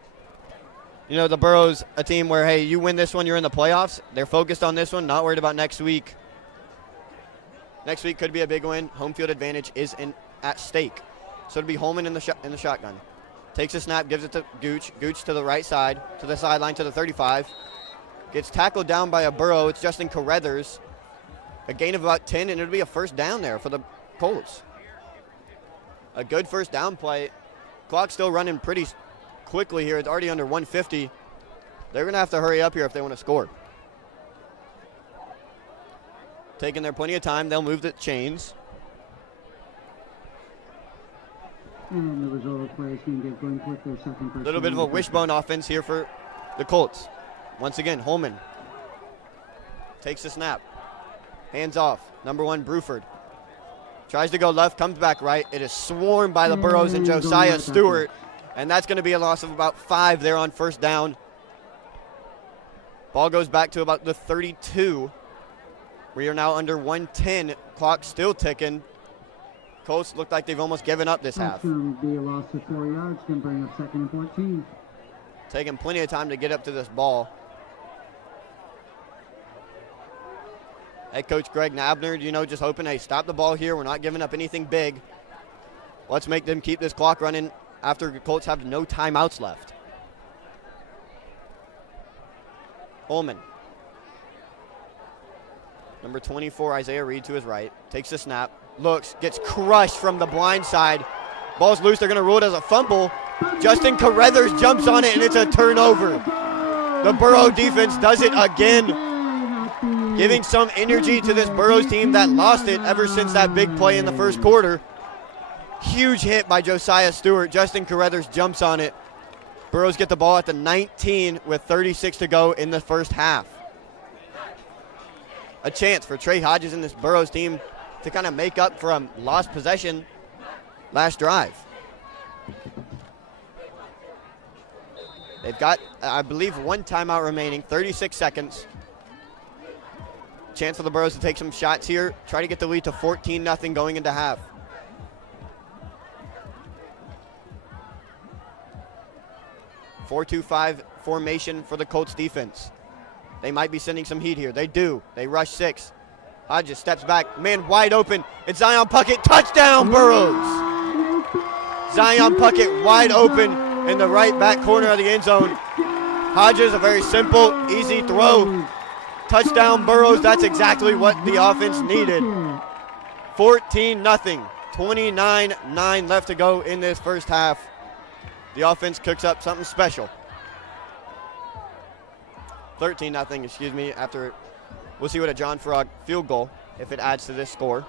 You know, the Burros, a team where, hey, you win this one, you're in the playoffs. They're focused on this one, not worried about next week. Next week could be a big win. Home field advantage is at stake. So it'll be Holman in the shotgun. Takes a snap, gives it to Gooch. Gooch to the right side, to the sideline, to the 35. Gets tackled down by a Burro. It's Justin Carruthers. A gain of about 10, and it'll be a first down there for the Colts. A good first down play. Clock's still running pretty quickly here. It's already under 150. They're going to have to hurry up here if they want to score. Taking their plenty of time. They'll move the chains. And the result of play is going to give Glencliff their second first. A little bit of a wishbone offense here for the Colts. Once again, Holman takes the snap. Hands off. Number 1, Bruford. Tries to go left, comes back right. It is swarmed by the Burros and Josiah Stewart. And that's going to be a loss of about 5 there on first down. Ball goes back to about the 32. We are now under 110. Clock still ticking. Colts look like they've almost given up this half. Going to be a loss of 4 yards. Going to bring up 2nd and 14. Taking plenty of time to get up to this ball. Head coach Greg Nabner, you know, just hoping, hey, stop the ball here. We're not giving up anything big. Let's make them keep this clock running after the Colts have no timeouts left. Holman. Number 24, Isaiah Reed to his right. Takes the snap. Looks, gets crushed from the blind side. Ball's loose. They're going to rule it as a fumble. Justin Carruthers jumps on it, and it's a turnover. The Burro defense does it again, giving some energy to this Burros team that lost it ever since that big play in the first quarter. Huge hit by Josiah Stewart. Justin Carruthers jumps on it. Burros get the ball at the 19 with 36 to go in the first half. A chance for Trey Hodges and this Burros team to kind of make up for a lost possession last drive. They've got, I believe, 1 timeout remaining, 36 seconds. Chance for the Burros to take some shots here, try to get the lead to 14-0 going into half. .4-2-5 formation for the Colts defense. They might be sending some heat here. They do. They rush 6. Hodges steps back. Man wide open. It's Zion Puckett. Touchdown, Burros. Zion Puckett wide open in the right back corner of the end zone. Hodges, a very simple, easy throw. Touchdown, Burros. That's exactly what the offense needed. 14-0. 29-9 left to go in this first half. The offense cooks up something special. 13-0, excuse me, after we'll see what a John Frog field goal, if it adds to this score.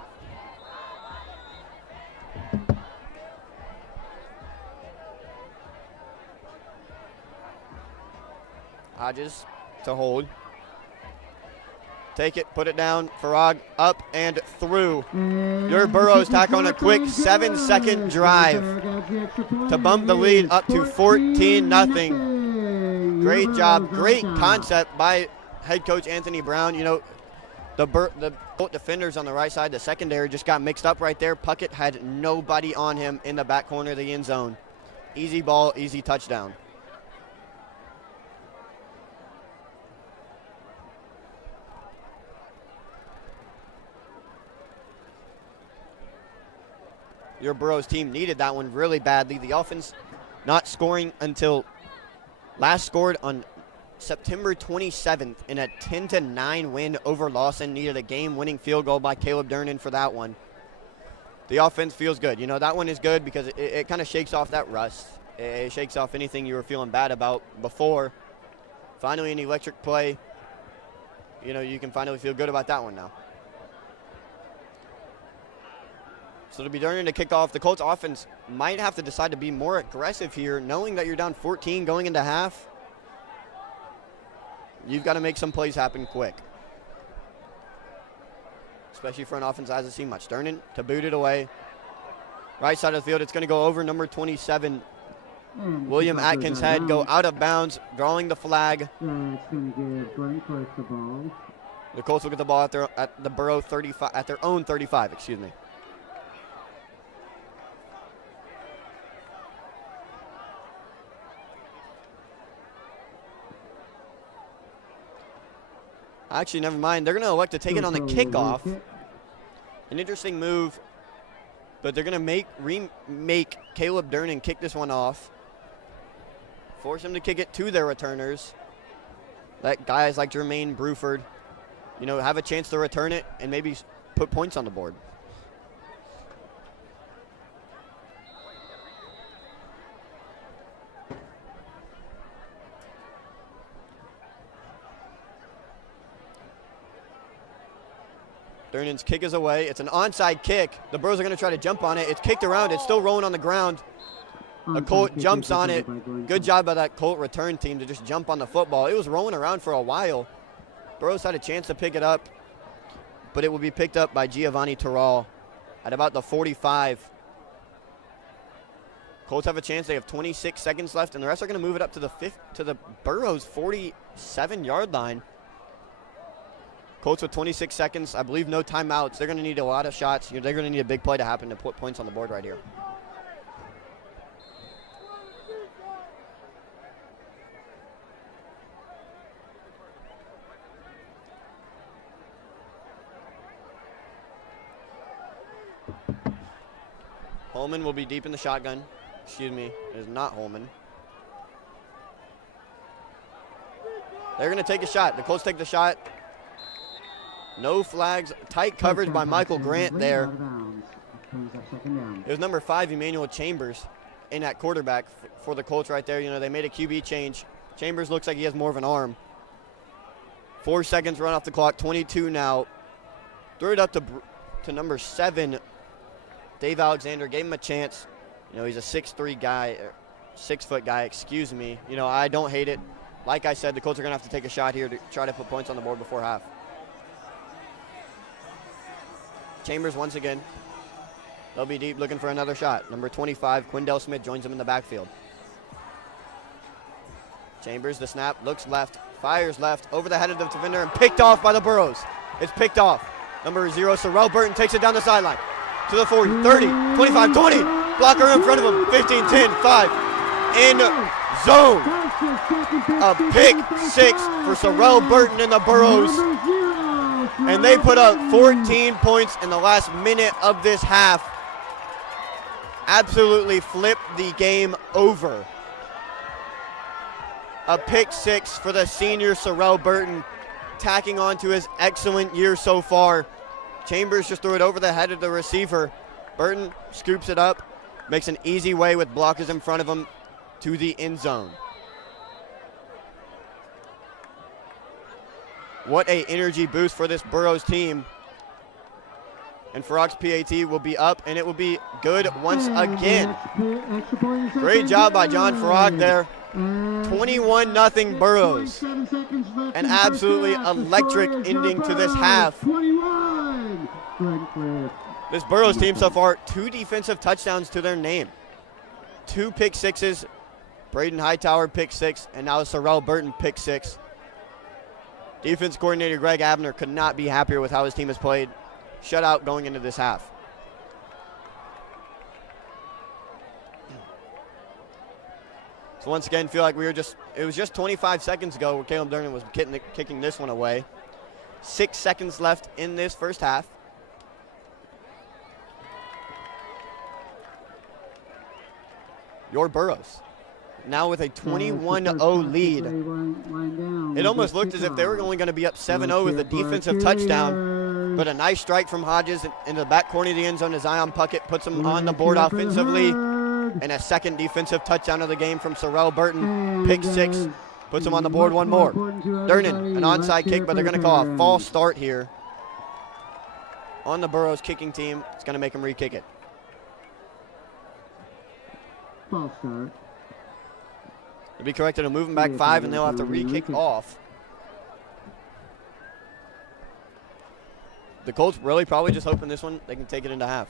Hodges to hold. Take it, put it down. Farag up and through. Your Burros tack on a quick 7-second drive to bump the lead up to 14-0. Great job, great concept by head coach Anthony Brown. You know, the defenders on the right side, the secondary just got mixed up right there. Puckett had nobody on him in the back corner of the end zone. Easy ball, easy touchdown. Your Burros team needed that one really badly. The offense not scoring until last scored on September 27th in a 10-9 win over Lawson. Needed a game-winning field goal by Caleb Durnan for that one. The offense feels good. You know, that one is good because it kind of shakes off that rust. It shakes off anything you were feeling bad about before. Finally, an electric play. You know, you can finally feel good about that one now. So it'll be Durnan to kick off. The Colts offense might have to decide to be more aggressive here, knowing that you're down 14 going into half. You've got to make some plays happen quick, especially for an offense that hasn't seen much. Durnan to boot it away. Right side of the field, it's going to go over number 27. William Atkins' head go out of bounds, drawing the flag. It's going to give Glencliff the ball. The Colts will get the ball at the Burrow 35, at their own 35, excuse me. Actually, never mind. They're going to elect to take it on the kickoff. An interesting move, but they're going to remake Caleb Durnan kick this one off. Force him to kick it to their returners. Let guys like Jermaine Bruford, you know, have a chance to return it and maybe put points on the board. Durnan's kick is away. It's an onside kick. The Burros are going to try to jump on it. It's kicked around. It's still rolling on the ground. A Colt jumps on it. Good job by that Colt return team to just jump on the football. It was rolling around for a while. Burros had a chance to pick it up, but it will be picked up by Giovanni Terral at about the 45. Colts have a chance. They have 26 seconds left, and the rest are going to move it up to the Burros 47-yard line. Colts with 26 seconds. I believe no timeouts. They're going to need a lot of shots. They're going to need a big play to happen to put points on the board right here. Holman will be deep in the shotgun. Excuse me, it is not Holman. They're going to take a shot. The Colts take the shot. No flags. Tight coverage by Michael Grant there. It was number 5, Emmanuel Chambers, in at quarterback for the Colts right there. You know, they made a QB change. Chambers looks like he has more of an arm. 4 seconds run off the clock. 22 now. Threw it up to number 7. Dave Alexander gave him a chance. You know, he's a 6'3" guy, 6-foot guy, excuse me. You know, I don't hate it. Like I said, the Colts are going to have to take a shot here to try to put points on the board before half. Chambers once again. They'll be deep looking for another shot. Number 25, Quindell Smith joins them in the backfield. Chambers, the snap, looks left, fires left, over the head of the defender, and picked off by the Burros. It's picked off. Number 0, Sorrell Burton takes it down the sideline. To the 40, 30, 25, 20. Blocker in front of him. 15, 10, 5. In zone. A pick 6 for Sorrell Burton and the Burros. And they put up 14 points in the last minute of this half. Absolutely flipped the game over. A pick 6 for the senior Sorrell Burton, tacking on to his excellent year so far. Chambers just threw it over the head of the receiver. Burton scoops it up, makes an easy way with blockers in front of him to the end zone. What a energy boost for this Burros team. And Farag's PAT will be up, and it will be good once again. Great job by John Farag there. 21-0 Burros. An absolutely electric ending to this half. This Burros team so far, 2 defensive touchdowns to their name. 2 pick 6s. Braden Hightower pick 6, and now Sorrell Burton pick 6. Defense coordinator Greg Abner could not be happier with how his team has played. Shutout going into this half. So once again, feel like it was just 25 seconds ago where Caleb Durnan was kicking this one away. 6 seconds left in this first half. Your Burros. now with a 21-0 lead. It almost looked as if they were only going to be up 7-0 with a defensive touchdown, but a nice strike from Hodges into the back corner of the end zone to Zion Puckett puts them on the board offensively, and a second defensive touchdown of the game from Sorrell Burton. Pick 6 puts them on the board one more. Durnan, an onside kick, but they're going to call a false start here on the Burros kicking team. It's going to make them re-kick it. False start. To be corrected, a moving back 5, and they'll have to re-kick off. The Colts really probably just hoping this one they can take it into half.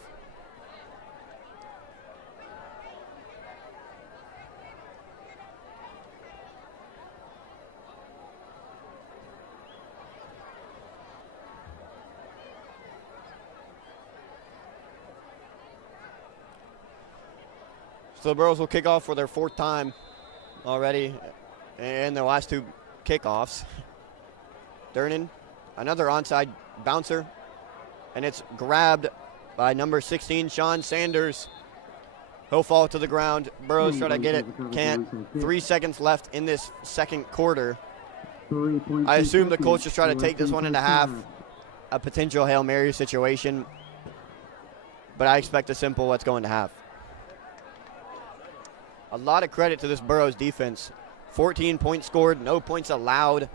So the Burros will kick off for their 4th time already in their last 2 kickoffs. Durnan, another onside bouncer, and it's grabbed by number 16, Sean Sanders. He'll fall to the ground. Burros try to get it, can't. 3 seconds left in this second quarter. I assume the Colts just try to take this one into half, a potential Hail Mary situation, but I expect a simple let's go into half. A lot of credit to this Burros defense. 14 points scored, no points allowed,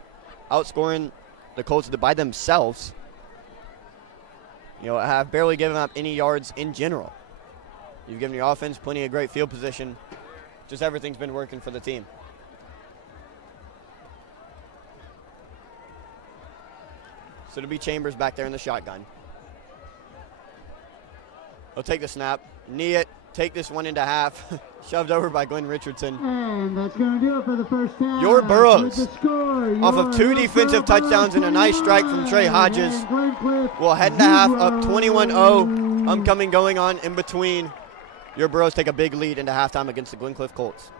outscoring the Colts by themselves. You know, have barely given up any yards in general. You've given your offense plenty of great field position. Just everything's been working for the team. So it'll be Chambers back there in the shotgun. He'll take the snap, knee it, take this one into half. Shoved over by Glenn Richardson. And that's going to do it for the first half. Your Burros, off of 2 defensive touchdowns and a nice strike from Trey Hodges, will head into half up 21-0. Homecoming going on in between. Your Burros take a big lead into halftime against the Glencliff Colts.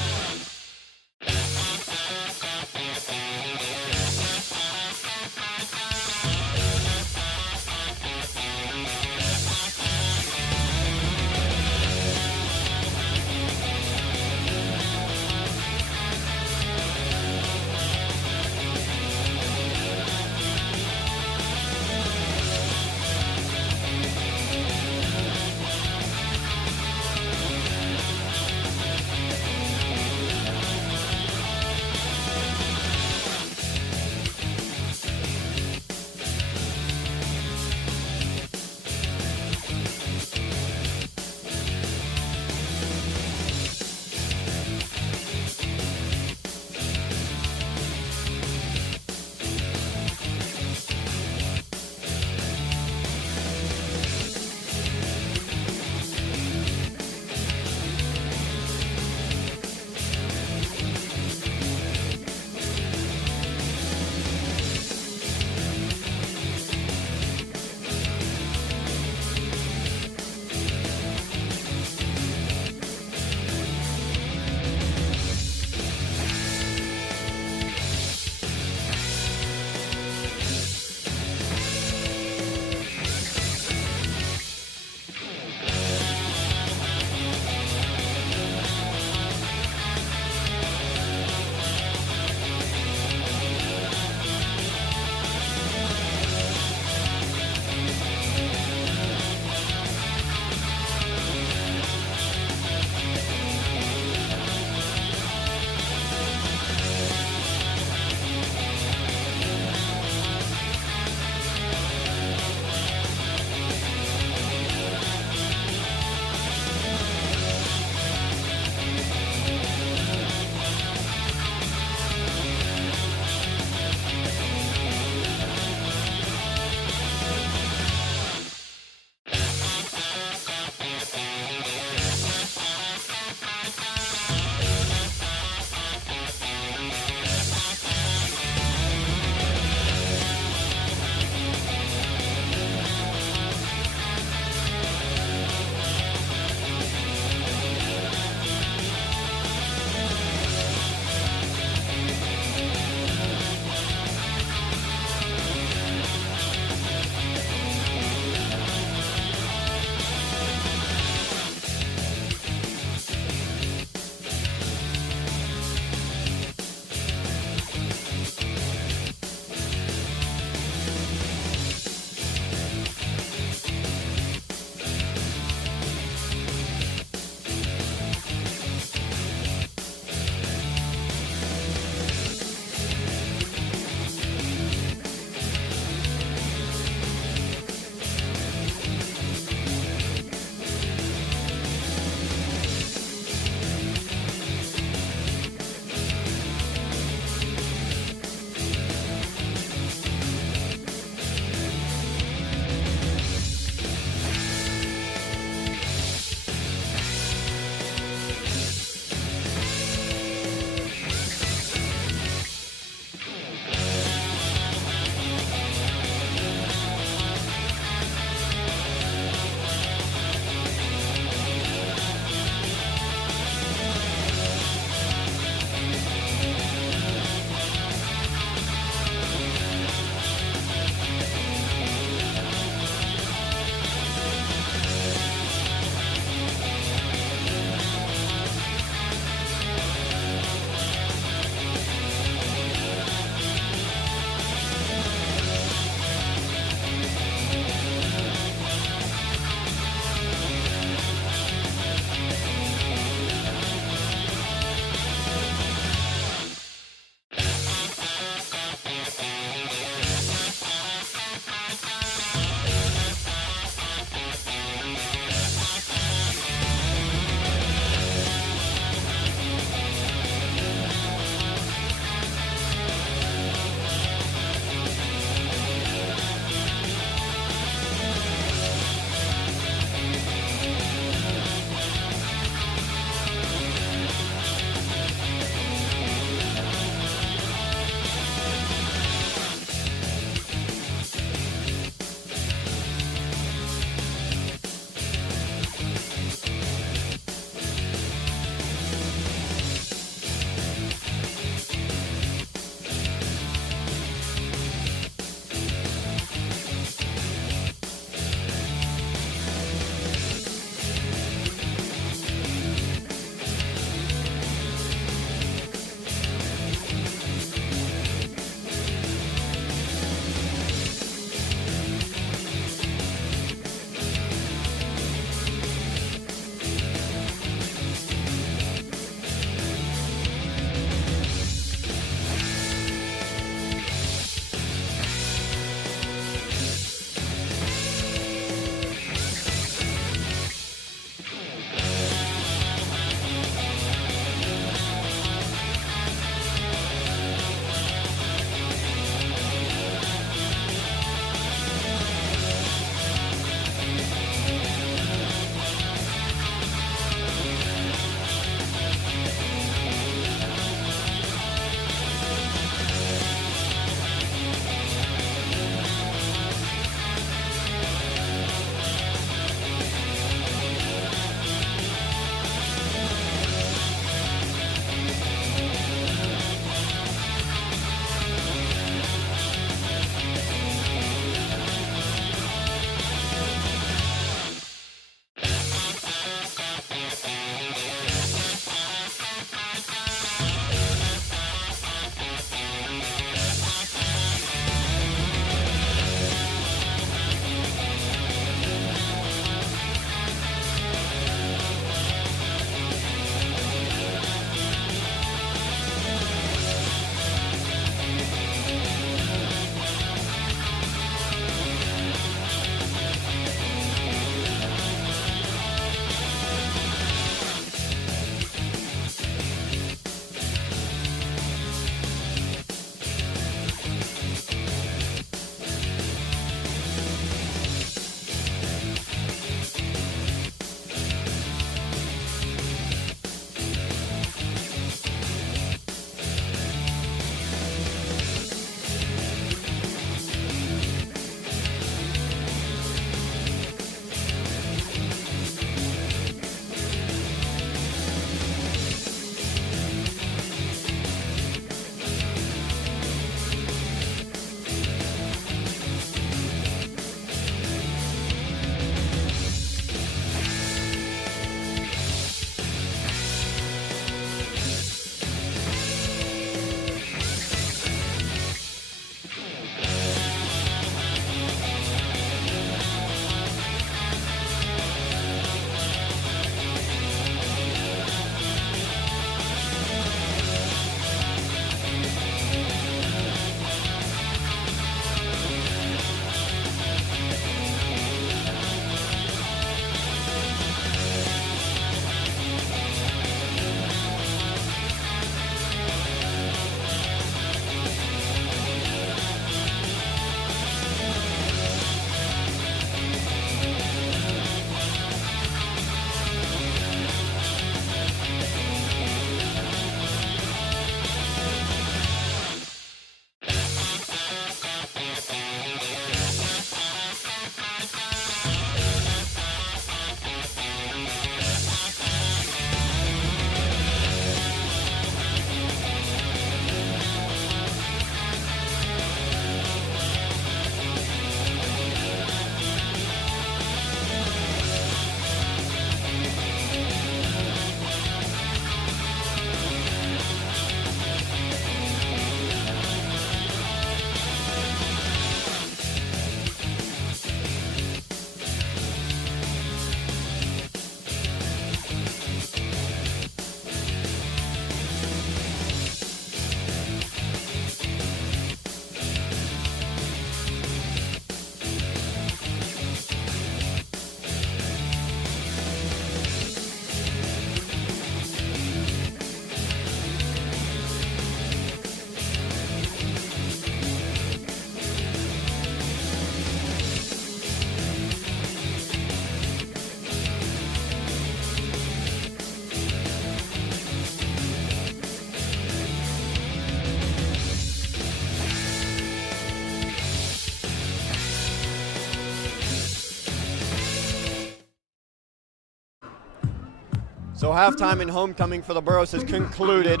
So halftime and homecoming for the Burros has concluded.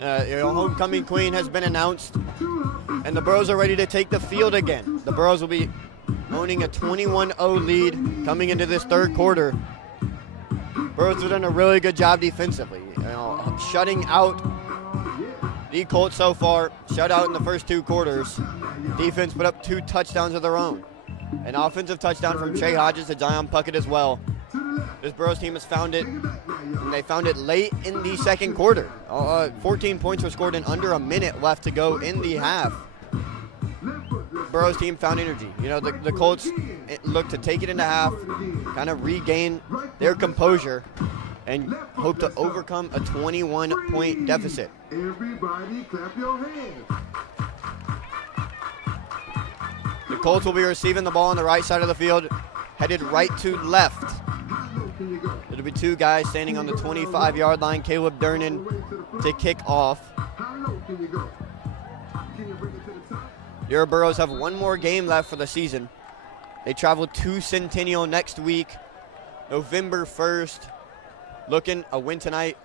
Homecoming queen has been announced, and the Burros are ready to take the field again. The Burros will be owning a 21-0 lead coming into this third quarter. Burros have done a really good job defensively, shutting out the Colts so far, shut out in the first 2 quarters. Defense put up 2 touchdowns of their own. An offensive touchdown from Trey Hodges to Zion Puckett as well. This Burros team has found it, and they found it late in the second quarter. 14 points were scored in under a minute left to go in the half. Burros team found energy. The Colts looked to take it into half, kind of regain their composure, and hope to overcome a 21-point deficit. Everybody clap your hands. The Colts will be receiving the ball on the right side of the field, headed right to left. It'll be 2 guys standing on the 25-yard line. Caleb Durnan to kick off. Your Burros have 1 more game left for the season. They travel to Centennial next week, November 1st. A win tonight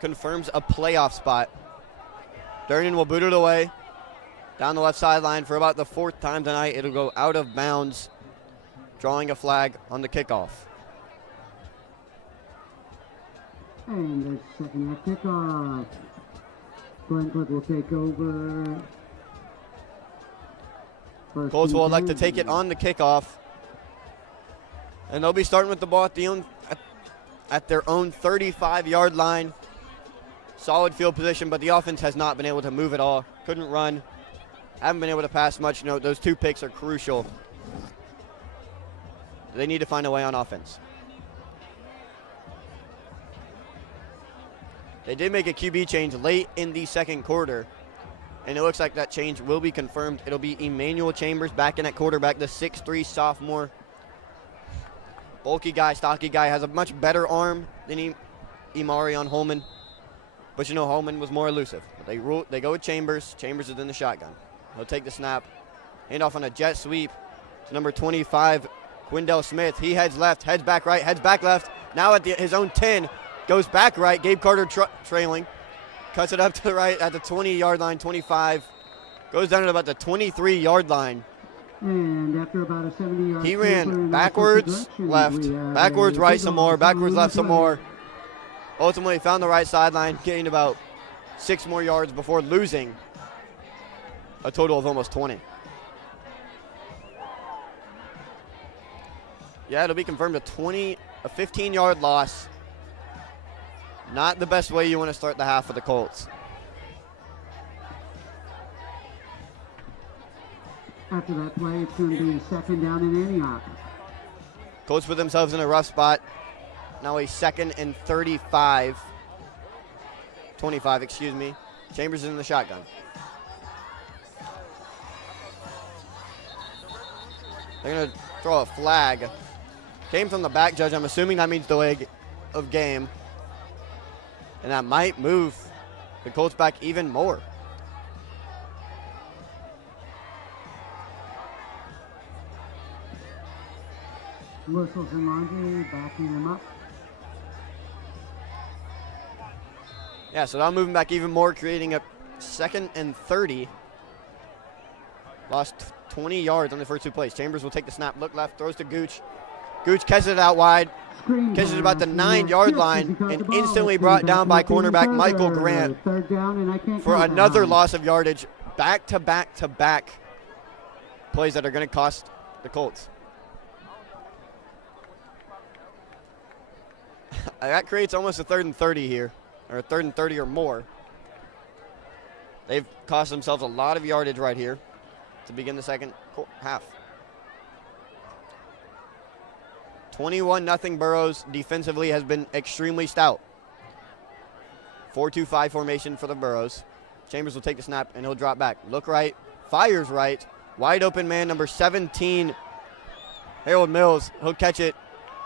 confirms a playoff spot. Durnan will boot it away down the left sideline for about the 4th time tonight. It'll go out of bounds, drawing a flag on the kickoff. And the second half kickoff. Glencliff will take over. Colts will elect to take it on the kickoff. And they'll be starting with the ball at their own 35-yard line. Solid field position, but the offense has not been able to move at all. Couldn't run. Haven't been able to pass much. Those 2 picks are crucial. They need to find a way on offense. They did make a QB change late in the second quarter, and it looks like that change will be confirmed. It'll be Emmanuel Chambers back in at quarterback, the 6'3" sophomore. Bulky guy, stocky guy, has a much better arm than Imarion Holman. But Holman was more elusive. They go with Chambers. Chambers is in the shotgun. He'll take the snap. Hand off on a jet sweep to number 25, Quindell Smith. He heads left, heads back right, heads back left. Now at his own 10, goes back right. Gabe Carter trailing. Cuts it up to the right at the 20-yard line, 25. Goes down at about the 23-yard line. And after about a 70-yard, he ran backwards, left, backwards, right some more, backwards, left some more. Ultimately found the right sideline, gained about 6 more yards before losing a total of almost 20. Yeah, it'll be confirmed a 15-yard loss. Not the best way you want to start the half for the Colts. After that play, it's going to be 2nd down in Antioch. Colts put themselves in a rough spot. Now a 2nd and 25. 25, excuse me. Chambers is in the shotgun. They're going to throw a flag. Came from the back judge. I'm assuming that means delay of game. And that might move the Colts back even more. Whistles and Laundry backing them up. Yeah, so now moving back even more, creating a 2nd and 30. Lost 20 yards on the first 2 plays. Chambers will take the snap, look left, throws to Gooch. Gooch catches it out wide. Catches it about the 9-yard line and instantly brought down by cornerback Michael Grant for another loss of yardage. Back-to-back plays that are going to cost the Colts. That creates almost a 3rd and 30 here, or a 3rd and 30 or more. They've cost themselves a lot of yardage right here to begin the second half. 21-0 Burros defensively has been extremely stout. 4-2-5 formation for the Burros. Chambers will take the snap and he'll drop back. Look right, fires right. Wide open man, number 17, Harold Mills. He'll catch it,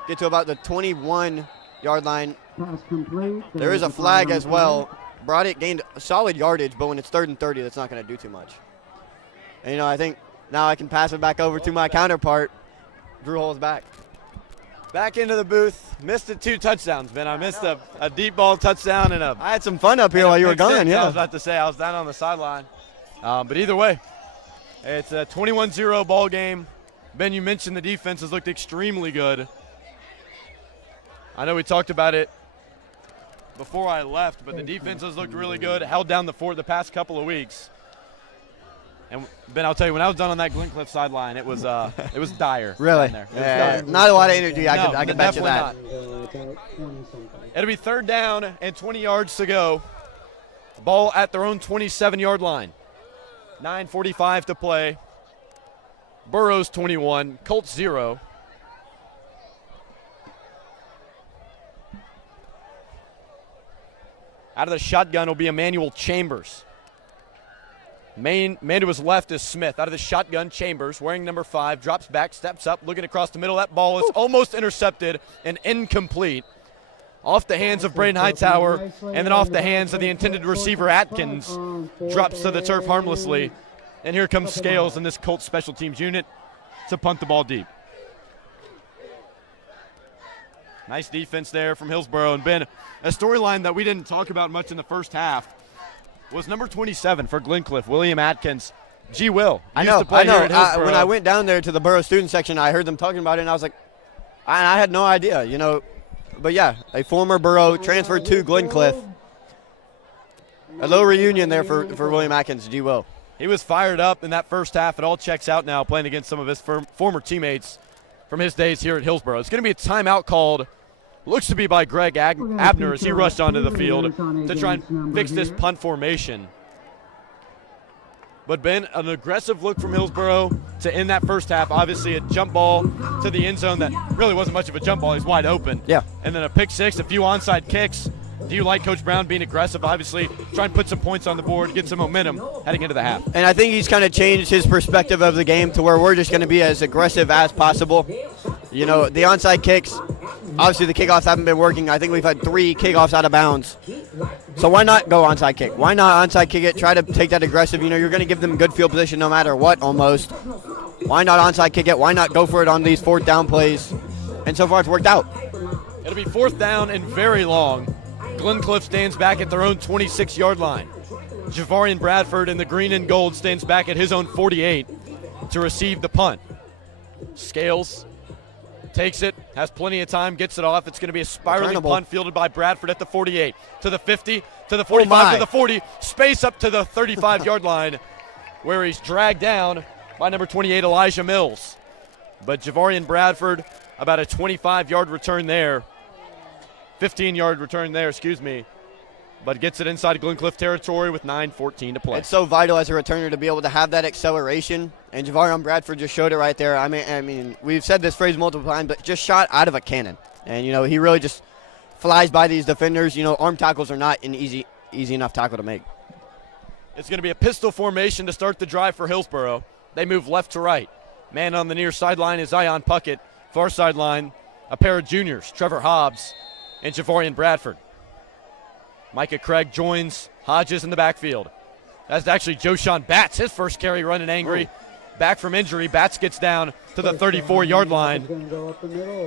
get to about the 21-yard line. Pass complete. There is a flag as well. Brought it, gained a solid yardage, but when it's 3rd and 30, that's not going to do too much. And I think now I can pass it back over to my counterpart, Drew Holzback. Back into the booth. Missed it 2 touchdowns, Ben. I missed a deep ball touchdown and I had some fun up here while you were gone, yeah. I was about to say, I was down on the sideline. But either way, it's a 21-0 ball game. Ben, you mentioned the defense has looked extremely good. I know we talked about it before I left, but the defense has looked really good, held down the fort the past couple of weeks. And Ben, I'll tell you, when I was done on that Glencliff sideline, it was dire. Really? There. Yeah, not a lot of energy. I can bet you that. Not. It'll be 3rd down and 20 yards to go. Ball at their own 27-yard line. 9:45 to play. Burros 21, Colts 0. Out of the shotgun will be Emmanuel Chambers. Man to his left is Smith. Out of the shotgun, Chambers, wearing number 5, drops back, steps up, looking across the middle. That ball is almost intercepted and incomplete. Off the hands of Braden Hightower, and then off the hands of the intended receiver, Atkins. Drops to the turf harmlessly. And here comes Scales in this Colts special teams unit to punt the ball deep. Nice defense there from Hillsboro. And Ben, a storyline that we didn't talk about much in the first half was number 27 for Glencliff, William Atkins. G. Will. I know. When I went down there to the Burros student section, I heard them talking about it, and I was like, I had no idea, you know. But, yeah, a former Burro transferred to Glencliff. A little reunion there for William Atkins, G. Will. He was fired up in that first half. It all checks out now, playing against some of his former teammates from his days here at Hillsboro. It's going to be a timeout called, looks to be by Greg Abner as he rushed onto the field to try and fix this punt formation. But, Ben, an aggressive look from Hillsboro to end that first half. Obviously, a jump ball to the end zone that really wasn't much of a jump ball. He's wide open. Yeah. And then a pick 6, a few onside kicks. Do you like Coach Brown being aggressive? Obviously, try and put some points on the board, get some momentum heading into the half. And I think he's kind of changed his perspective of the game to where we're just going to be as aggressive as possible. You know, the onside kicks, obviously the kickoffs haven't been working. I think we've had 3 kickoffs out of bounds. So why not go onside kick? Why not onside kick it? Try to take that aggressive. You know, you're going to give them good field position no matter what almost. Why not onside kick it? Why not go for it on these 4th down plays? And so far it's worked out. It'll be 4th down and very long. Glencliff stands back at their own 26-yard line. Javarian Bradford in the green and gold stands back at his own 48 to receive the punt. Scales takes it, has plenty of time, gets it off. It's going to be a spiraling punt fielded by Bradford at the 48, to the 50, to the 45, to the 40, space up to the 35-yard line where he's dragged down by number 28, Elijah Mills. But Javarian Bradford, about a 25-yard return there. 15-yard return there, but gets it inside Glencliff territory with 9:14 to play. It's so vital as a returner to be able to have that acceleration, and Javarian Bradford just showed it right there. I mean, we've said this phrase multiple times, but just shot out of a cannon. And, you know, he really just flies by these defenders. You know, arm tackles are not an easy enough tackle to make. It's going to be a pistol formation to start the drive for Hillsboro. They move left to right. Man on the near sideline is Zion Puckett. Far sideline, a pair of juniors, Trevor Hobbs and Javarian Bradford. Micah Craig joins Hodges in the backfield. That's actually Joshawn Batts, his first carry running angry. Back from injury, Batts gets down to the 34-yard line.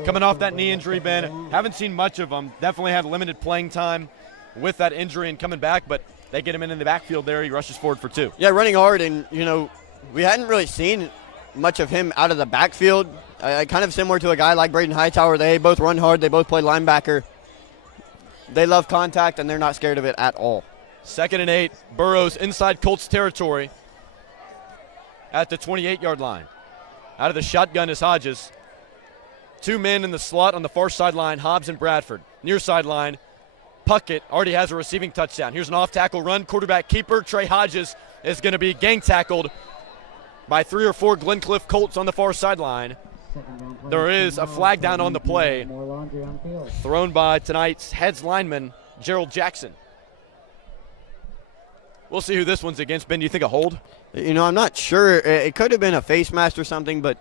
Coming off that knee injury, Ben, haven't seen much of him. Definitely had limited playing time with that injury and coming back, but they get him in the backfield there. He rushes forward for 2. Yeah, running hard, and, you know, we hadn't really seen much of him out of the backfield. Kind of similar to a guy like Braden Hightower. They both run hard. They both play linebacker. They love contact, and they're not scared of it at all. 2nd and 8, Burros inside Colts territory at the 28-yard line. Out of the shotgun is Hodges. 2 men in the slot on the far sideline, Hobbs and Bradford. Near sideline, Puckett already has a receiving touchdown. Here's an off-tackle run. Quarterback keeper, Trey Hodges, is going to be gang tackled by 3 or 4 Glencliff Colts on the far sideline. There is a flag down on the play thrown by tonight's heads lineman, Gerald Jackson. We'll see who this one's against. Ben, do you think a hold? You know, I'm not sure. It could have been a face mask or something, but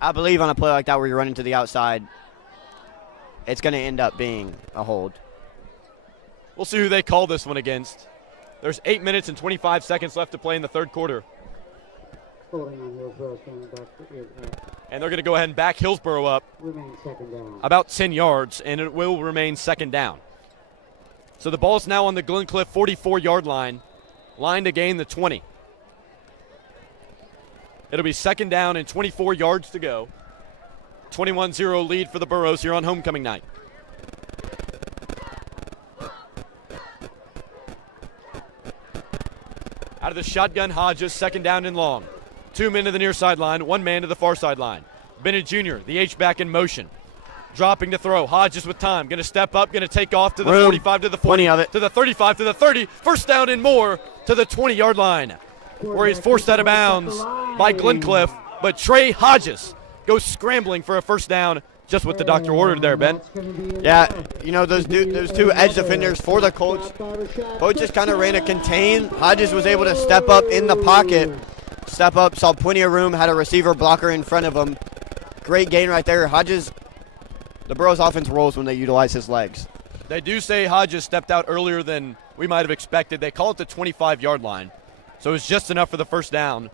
I believe on a play like that where you're running to the outside, it's going to end up being a hold. We'll see who they call this one against. There's 8 minutes and 25 seconds left to play in the 3rd quarter. And they're going to go ahead and back Hillsboro up Remain second down. about 10 yards, and it will remain second down. So the ball's now on the Glencliff 44-yard line to gain the 20. It'll be second down and 24 yards to go. 21-0 lead for the Burros here on homecoming night. Out of the shotgun, Hodges, second down and long. 2 men to the near sideline, 1 man to the far sideline. Bennett Jr., the H-back in motion. Dropping to throw. Hodges with time. Going to step up, going to take off to the 45, to the 40, of it. to the 35, to the 30. First down and more to the 20-yard line, where he's forced out of bounds by Glencliff. But Trey Hodges goes scrambling for a first down, just what the doctor ordered there, Ben. Yeah, those two edge defenders for the Colts both just kind of ran a contain. Hodges was able to step up in the pocket, saw plenty of room, had a receiver blocker in front of him. Great gain right there. Hodges, the Burros offense rolls when they utilize his legs. They do say Hodges stepped out earlier than we might have expected. They call it the 25-yard line, so it was just enough for the first down,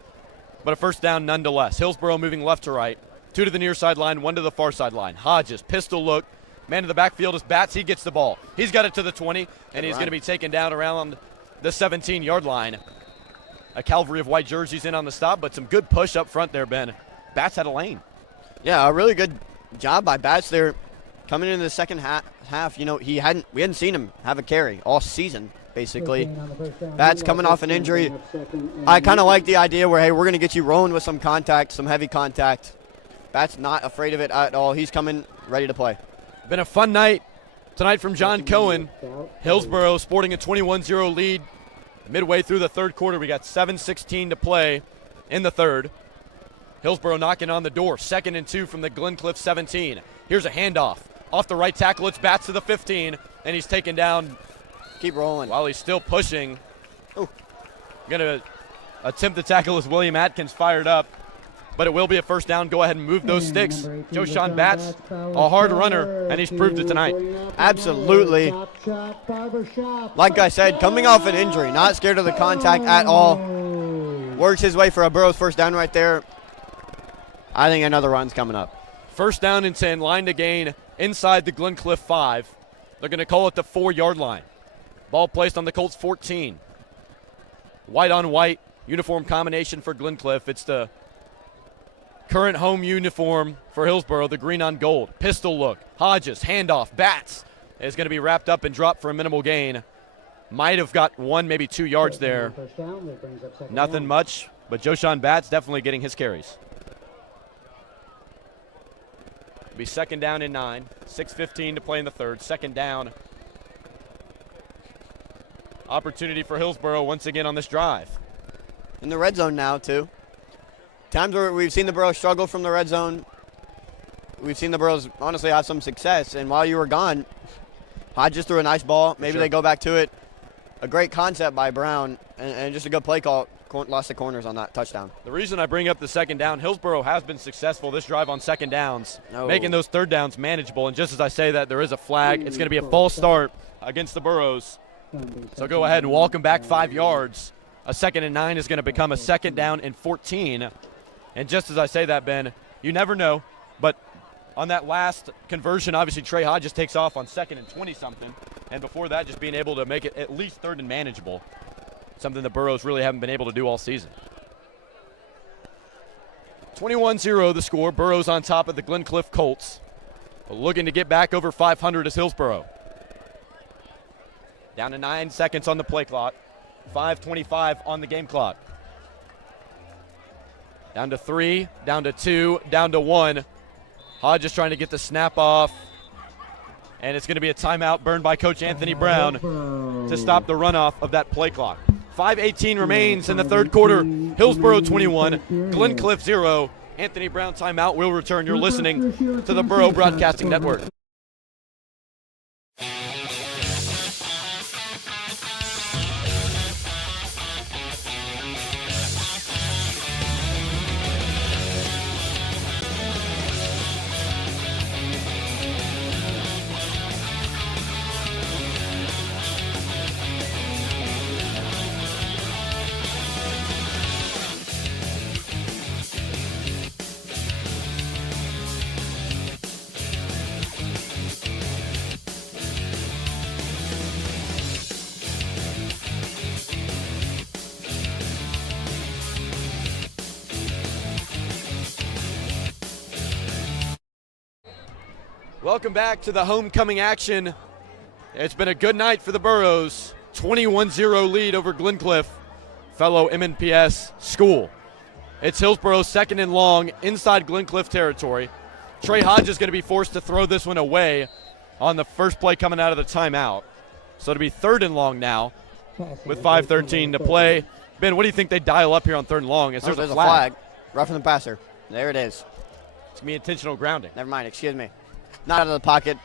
but a first down nonetheless. Hillsboro moving left to right. 2 to the near sideline, 1 to the far sideline. Hodges, pistol look. Man in the backfield is Batts. He gets the ball. He's got it to the 20, and he's going to be taken down around the 17-yard line. A cavalry of white jerseys in on the stop, but some good push up front there, Ben. Batts had a lane. Yeah, a really good job by Batts there. Coming into the second half, we hadn't seen him have a carry all season, basically. Batts coming off an injury. I kind of like the idea where, hey, we're going to get you rolling with some contact, some heavy contact. Batts not afraid of it at all. He's coming ready to play. Been a fun night tonight from John Cohen. Hillsboro sporting a 21-0 lead midway through the third quarter. We got 7:16 to play in the third. Hillsboro knocking on the door. 2nd and 2 from the Glencliff 17. Here's a handoff. Off the right tackle, it's Batts to the 15, and he's taken down. Keep rolling. While he's still pushing. Going to attempt the tackle as William Atkins fired up. But it will be a first down. Go ahead and move those sticks. Joshawn Batts, a hard runner, and he's proved it tonight. Absolutely. Like I said, coming off an injury, not scared of the contact at all. Works his way for a Burros first down right there. I think another run's coming up. First down and 10, line to gain inside the Glencliff 5. They're going to call it the 4-yard line. Ball placed on the Colts 14. White on white uniform combination for Glencliff. It's the current home uniform for Hillsboro, the green on gold. Pistol look. Hodges, handoff. Batts is going to be wrapped up and dropped for a minimal gain. Might have got 1, maybe 2 yards there. Nothing much, but Joshawn Batts definitely getting his carries. It'll be second down and 9. 6:15 to play in the third. Second down. Opportunity for Hillsboro once again on this drive. In the red zone now, too. Times where we've seen the Burros struggle from the red zone. We've seen the Burros honestly have some success. And while you were gone, Hodges threw a nice ball. Maybe they go back to it. A great concept by Brown and just a good play call. Lost the corners on that touchdown. The reason I bring up the second down, Hillsboro has been successful this drive on second downs, making those third downs manageable. And just as I say that, there is a flag. It's going to be a false start against the Burros. So go ahead and walk them back 5 yards. A 2nd and 9 is going to become a second down and 14. And just as I say that, Ben, you never know. But on that last conversion, obviously Trey Hodges takes off on 2nd and 20-something. And before that, just being able to make it at least third and manageable. Something the Burros really haven't been able to do all season. 21-0 the score. Burros on top of the Glencliff Colts. Looking to get back over 500 is Hillsboro. Down to 9 seconds on the play clock. 5:25 on the game clock. Down to 3, down to 2, down to 1. Hodges trying to get the snap off. And it's going to be a timeout burned by Coach Anthony Brown to stop the runoff of that play clock. 5:18 remains in the third quarter. Hillsboro 21, Glencliff 0. Anthony Brown timeout will return. You're listening to the Burrow Broadcasting Network. Welcome back to the homecoming action. It's been a good night for the Burros. 21-0 lead over Glencliff, fellow MNPS school. It's Hillsboro second and long inside Glencliff territory. Trey Hodge is going to be forced to throw this one away on the first play coming out of the timeout. So it'll be third and long now with 5:13 to play. Ben, what do you think they dial up here on third and long? There's a flag. Roughing the passer. There it is. It's going to be intentional grounding. Never mind, excuse me. Not out of the pocket.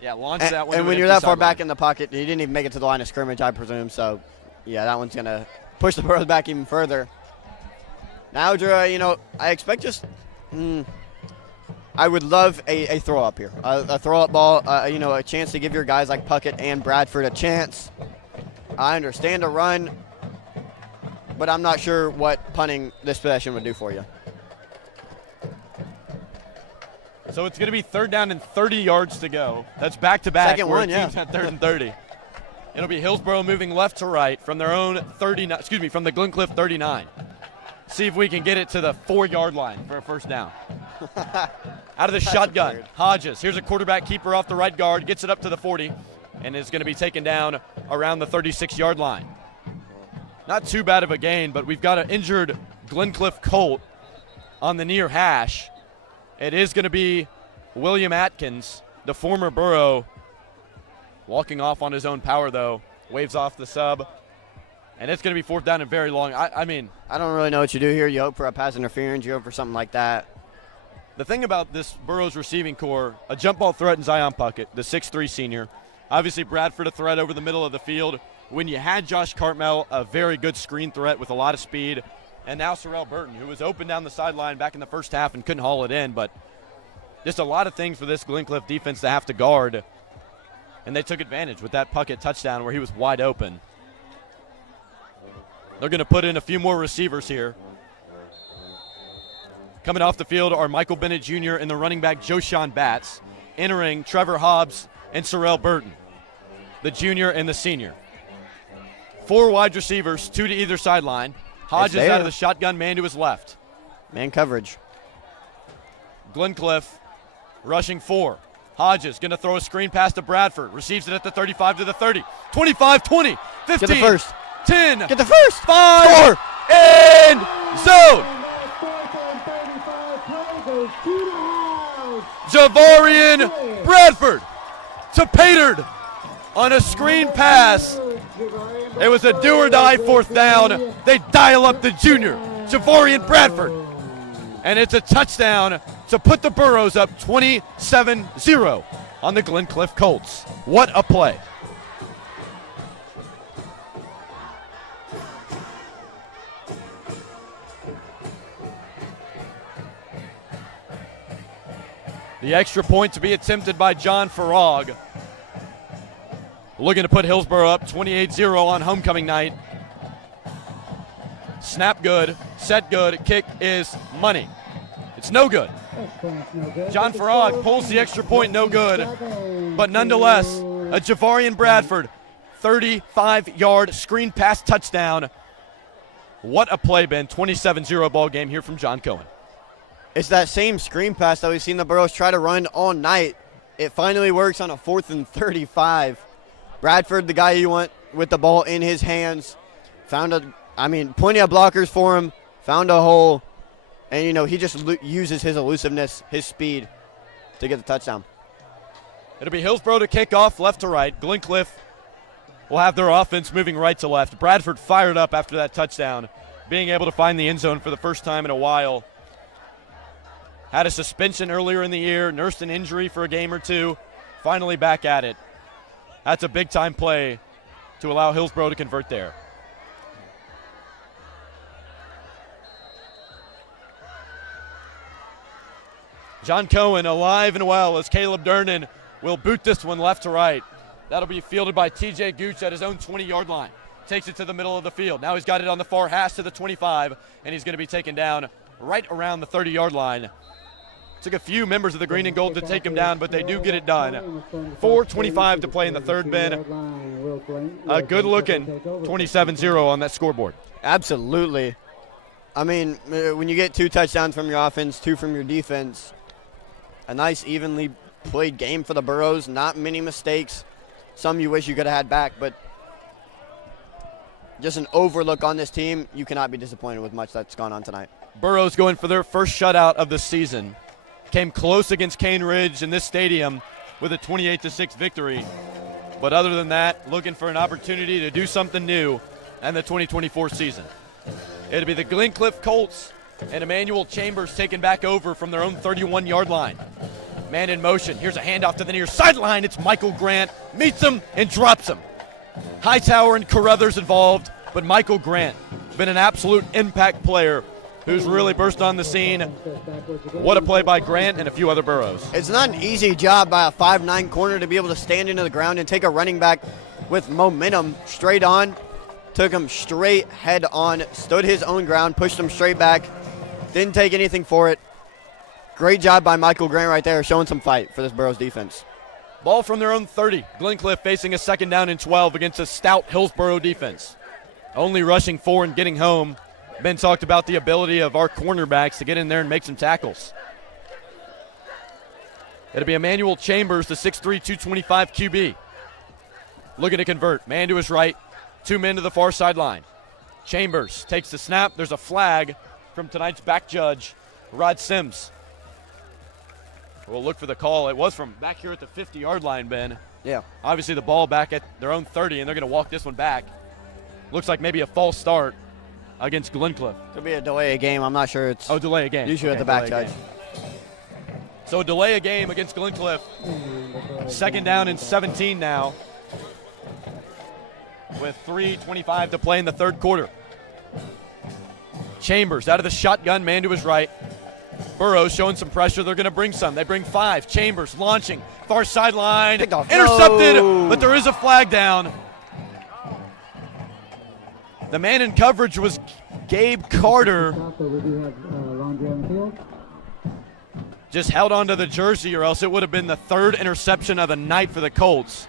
Yeah, launch that one. And when you're that far back in the pocket, he didn't even make it to the line of scrimmage, I presume. So, yeah, that one's going to push the Burros back even further. Now, Drew, I expect just I would love a throw-up here. A throw-up ball, a chance to give your guys like Puckett and Bradford a chance. I understand a run, but I'm not sure what punting this possession would do for you. So it's going to be third down and 30 yards to go. That's back-to-back. Second one, yeah. At third and 30. It'll be Hillsboro moving left to right from their own 39. Excuse me, from the Glencliff 39. See if we can get it to the 4-yard line for a first down. Out of the shotgun, absurd. Hodges. Here's a quarterback keeper off the right guard, gets it up to the 40, and is going to be taken down around the 36-yard line. Not too bad of a gain, but we've got an injured Glencliff Colt on the near hash. It is going to be William Atkins, the former Burro, walking off on his own power, though. Waves off the sub. And it's going to be fourth down and very long. I mean, I don't really know what you do here. You hope for a pass interference. You hope for something like that. the thing about this Burros receiving core, a jump ball threat in Zion Puckett, the 6'3 senior. Obviously, Bradford a threat over the middle of the field. When you had Josh Cartmel, a very good screen threat with a lot of speed. And now Sorrell Burton, who was open down the sideline back in the first half and couldn't haul it in. But just a lot of things for this Glencliff defense to have to guard. And they took advantage with that Puckett touchdown where he was wide open. They're going to put in a few more receivers here. Coming off the field are Michael Bennett Jr. and the running back Joshawn Batts. Entering Trevor Hobbs and Sorrell Burton, the junior and the senior. 4 wide receivers, 2 to either sideline. Hodges out of the shotgun, man to his left. Man coverage. Glencliff rushing 4. Hodges going to throw a screen pass to Bradford. Receives it at the 35 to the 30. 25, 20, 15. Get the first. 10. Get the first. 5. Score. And zone. Javarian Bradford to Patard on a screen pass. It was a do-or-die 4th down. They dial up the junior, Javarian Bradford. And it's a touchdown to put the Burros up 27-0 on the Glencliff Colts. What a play. The extra point to be attempted by John Farag. Looking to put Hillsboro up 28-0 on homecoming night. Snap good, set good, kick is money. It's no good. John Farag pulls the extra point, no good. But nonetheless, a Javarian Bradford 35-yard screen pass touchdown. What a play, Ben. 27-0 ball game here from John Cohen. It's that same screen pass that we've seen the Burros try to run all night. It finally works on a 4th and 35. Bradford, the guy you want with the ball in his hands, plenty of blockers for him, found a hole, and, he just uses his elusiveness, his speed to get the touchdown. It'll be Hillsboro to kick off left to right. Glencliff will have their offense moving right to left. Bradford fired up after that touchdown, being able to find the end zone for the first time in a while. Had a suspension earlier in the year, nursed an injury for a game or two, finally back at it. That's a big-time play to allow Hillsboro to convert there. John Cohen alive and well as Caleb Durnan will boot this one left to right. That'll be fielded by TJ Gooch at his own 20-yard line. Takes it to the middle of the field. Now he's got it on the far hash to the 25, and he's going to be taken down right around the 30-yard line. Took a few members of the green and gold to take him down, but they do get it done. 4:25 to play in the third, Ben. A good-looking 27-0 on that scoreboard. Absolutely. I mean, when you get 2 touchdowns from your offense, 2 from your defense, A nice, evenly played game for the Burros. Not many mistakes. Some you wish you could have had back, but just an overlook on this team. You cannot be disappointed with much that's gone on tonight. Burros going for their first shutout of the season. Came close against Cane Ridge in this stadium with a 28-6 victory. But other than that, looking for an opportunity to do something new in the 2024 season. It'll be the Glencliff Colts and Emmanuel Chambers taking back over from their own 31-yard line. Man in motion. Here's a handoff to the near sideline. It's Michael Grant. Meets him and drops him. Hightower and Carruthers involved, but Michael Grant, been an absolute impact player who's really burst on the scene. What a play by Grant and a few other Burros. It's not an easy job by a 5'9" corner to be able to stand into the ground and take a running back with momentum straight on. Took him straight head on, stood his own ground, pushed him straight back. Didn't take anything for it. Great job by Michael Grant right there, showing some fight for this Burros defense. Ball from their own 30. Glencliff facing a 2nd down and 12 against a stout Hillsboro defense. Only rushing 4 and getting home. Ben talked about the ability of our cornerbacks to get in there and make some tackles. It'll be Emmanuel Chambers, the 6'3", 225 QB. Looking to convert. Man to his right. 2 men to the far sideline. Chambers takes the snap. There's a flag from tonight's back judge, Rod Sims. We'll look for the call. It was from back here at the 50-yard line, Ben. Yeah. Obviously the ball back at their own 30, and they're going to walk this one back. Looks like maybe a false start against Glencliff. Could be a delay of game. I'm not sure. It's delay a game. usually at the back judge. So delay a game against Glencliff. 2nd down and 17 now, with 3:25 to play in the third quarter. Chambers out of the shotgun, man to his right. Burros showing some pressure. They're going to bring some. They bring 5. Chambers launching. Far sideline. Intercepted, but there is a flag down. The man in coverage was Gabe Carter. Just held onto the jersey, or else it would have been the 3rd interception of the night for the Colts.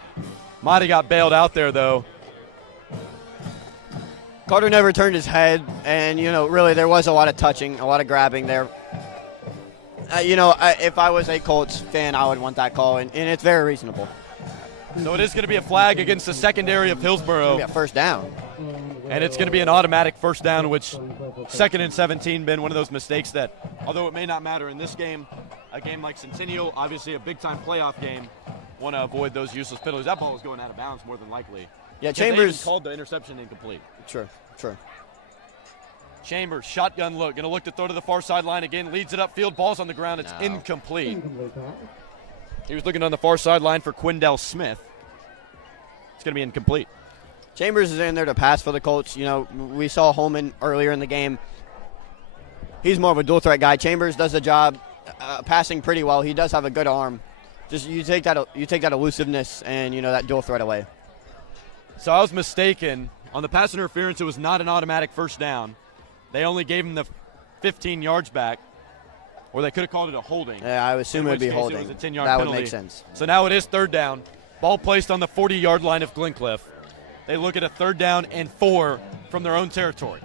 Might have got bailed out there, though. Carter never turned his head, and, really there was a lot of touching, a lot of grabbing there. If I was a Colts fan, I would want that call, and it's very reasonable. So it is going to be a flag against the secondary of Hillsboro. It's going to be a first down. And it's going to be an automatic first down, which 2nd and 17 been one of those mistakes that, although it may not matter in this game, a game like Centennial, obviously a big-time playoff game, want to avoid those useless penalties. That ball is going out of bounds more than likely. Yeah, Chambers Chambers called the interception incomplete. True. Chambers, shotgun look, going to look to throw to the far sideline again, leads it upfield, ball's on the ground, it's incomplete. He was looking on the far sideline for Quindell Smith. It's going to be incomplete. Chambers is in there to pass for the Colts. We saw Holman earlier in the game. He's more of a dual threat guy. Chambers does the job passing pretty well. He does have a good arm. Just you take that elusiveness and that dual threat away. So I was mistaken. On the pass interference, it was not an automatic first down. They only gave him the 15 yards back, or they could have called it a holding. Yeah, I would assume it would be holding. It was a 10-yard that penalty. Would make sense. So now it is 3rd down. Ball placed on the 40-yard line of Glencliff. They look at a 3rd down and 4 from their own territory.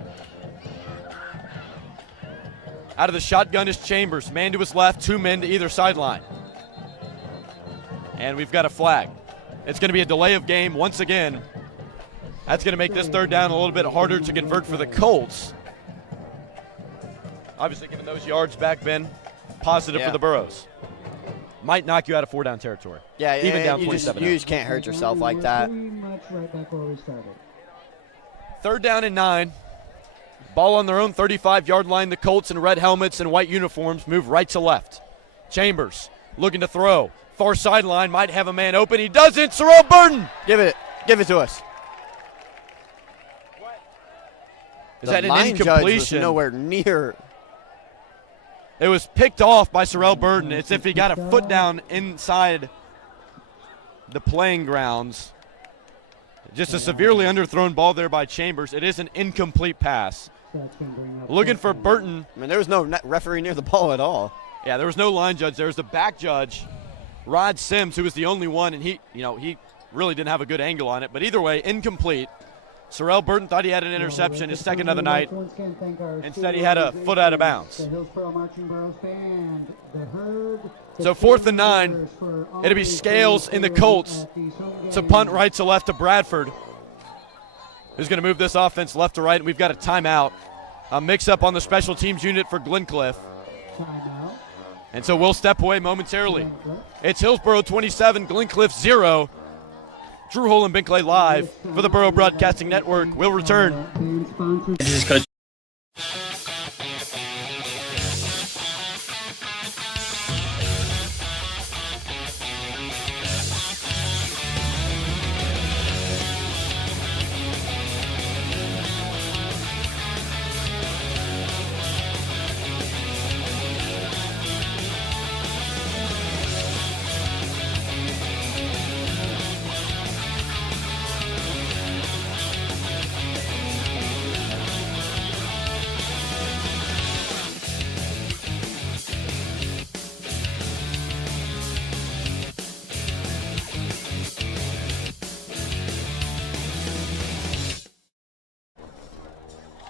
Out of the shotgun is Chambers. Man to his left, 2 men to either sideline. And we've got a flag. It's going to be a delay of game once again. That's going to make this 3rd down a little bit harder to convert for the Colts. Obviously, giving those yards back, Ben, positive for the Burros. Might knock you out of 4-down territory. Yeah, even down 27. You just can't hurt yourself like that. 3rd down and 9. Ball on their own 35-yard line. The Colts in red helmets and white uniforms move right to left. Chambers looking to throw. Far sideline, might have a man open. He doesn't. Sorrell Burton. Give it to us. Is that an incompletion? Judge was nowhere near. It was picked off by Sorrell Burton. It's if he got a foot down inside the playing grounds. Just a severely underthrown ball there by Chambers. It is an incomplete pass. Looking for Burton. I mean, there was no referee near the ball at all. Yeah, there was no line judge. There was the back judge, Rod Sims, who was the only one, and he really didn't have a good angle on it. But either way, incomplete. Sorrel Burton thought he had an interception, his second of the night. Instead, he had a foot out of bounds. So 4th and 9. It'll be Scales in the Colts to punt right to left to Bradford, who's going to move this offense left to right. And we've got a timeout. A mix-up on the special teams unit for Glencliff. And so we'll step away momentarily. It's Hillsboro 27, Glencliff 0. Drew Hull and Ben Clay live for the Borough Broadcasting Network. We'll return. This is Coach.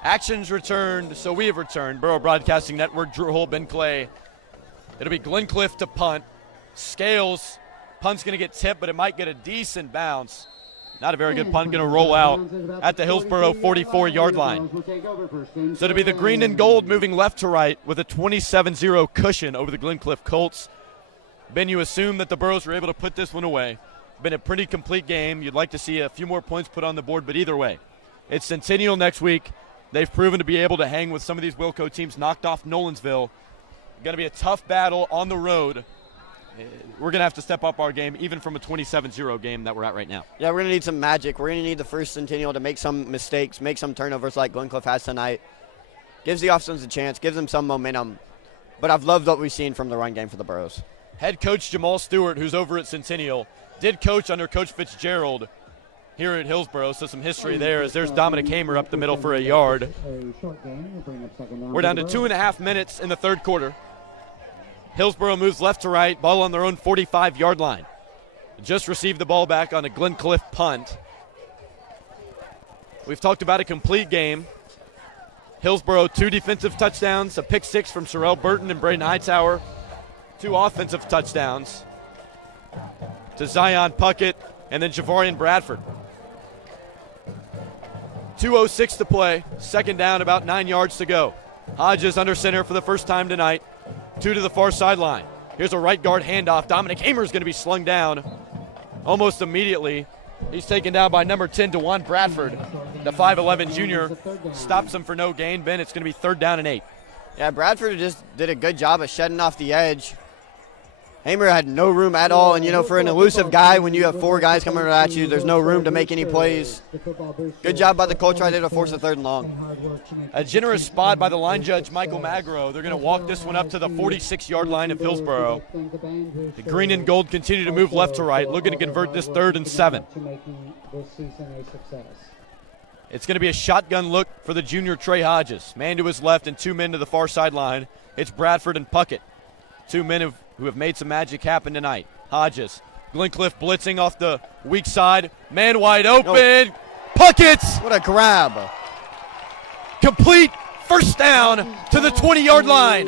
Actions returned, so we have returned. Borough Broadcasting Network, Drew Hull, Ben Clay. It'll be Glencliff to punt. Scales, punt's going to get tipped, but it might get a decent bounce. Not a very good punt, going to roll out at the Hillsboro 44-yard line. So it'll be the green and gold moving left to right with a 27-0 cushion over the Glencliff Colts. Ben, you assume that the Burros were able to put this one away. Been a pretty complete game. You'd like to see a few more points put on the board, but either way, it's Centennial next week. They've proven to be able to hang with some of these Wilco teams, knocked off Nolensville. Going to be a tough battle on the road. We're going to have to step up our game, even from a 27-0 game that we're at right now. Yeah, we're going to need some magic. We're going to need the first Centennial to make some mistakes, make some turnovers like Glencliff has tonight. Gives the offense a chance, gives them some momentum. But I've loved what we've seen from the run game for the Burros. Head coach Jamal Stewart, who's over at Centennial, did coach under Coach Fitzgerald here at Hillsboro, so some history there as there's Dominic Hamer up the middle for a yard. We're down to 2.5 minutes in the third quarter. Hillsboro moves left to right, ball on their own 45-yard line. Just received the ball back on a Glencliff punt. We've talked about a complete game. Hillsboro, 2 defensive touchdowns, a pick 6 from Sorrel Burton and Braden Hightower, 2 offensive touchdowns to Zion Puckett and then Javarian Bradford. 2:06 to play, second down, about 9 yards to go. Hodges under center for the first time tonight, 2 to the far sideline. Here's a right guard handoff. Dominic Hamer is going to be slung down almost immediately. He's taken down by number 10, DeJuan Bradford. The 5'11 junior stops him for no gain. Ben, it's going to be 3rd down and 8. Yeah, Bradford just did a good job of shedding off the edge. Hamer had no room at all, and, you know, for an elusive guy, when you have 4 guys coming at you, there's no room to make any plays. Good job by the Colts right there to force a 3rd and long. A generous spot by the line judge, Michael Magro. They're going to walk this one up to the 46-yard line of Hillsboro. The green and gold continue to move left to right, looking to convert this 3rd and 7. It's going to be a shotgun look for the junior Trey Hodges. Man to his left and 2 men to the far sideline. It's Bradford and Puckett. 2 men who have made some magic happen tonight. Hodges, Glencliff blitzing off the weak side. Man wide open. No. Puckett. What a grab. Complete first down to the 20-yard line.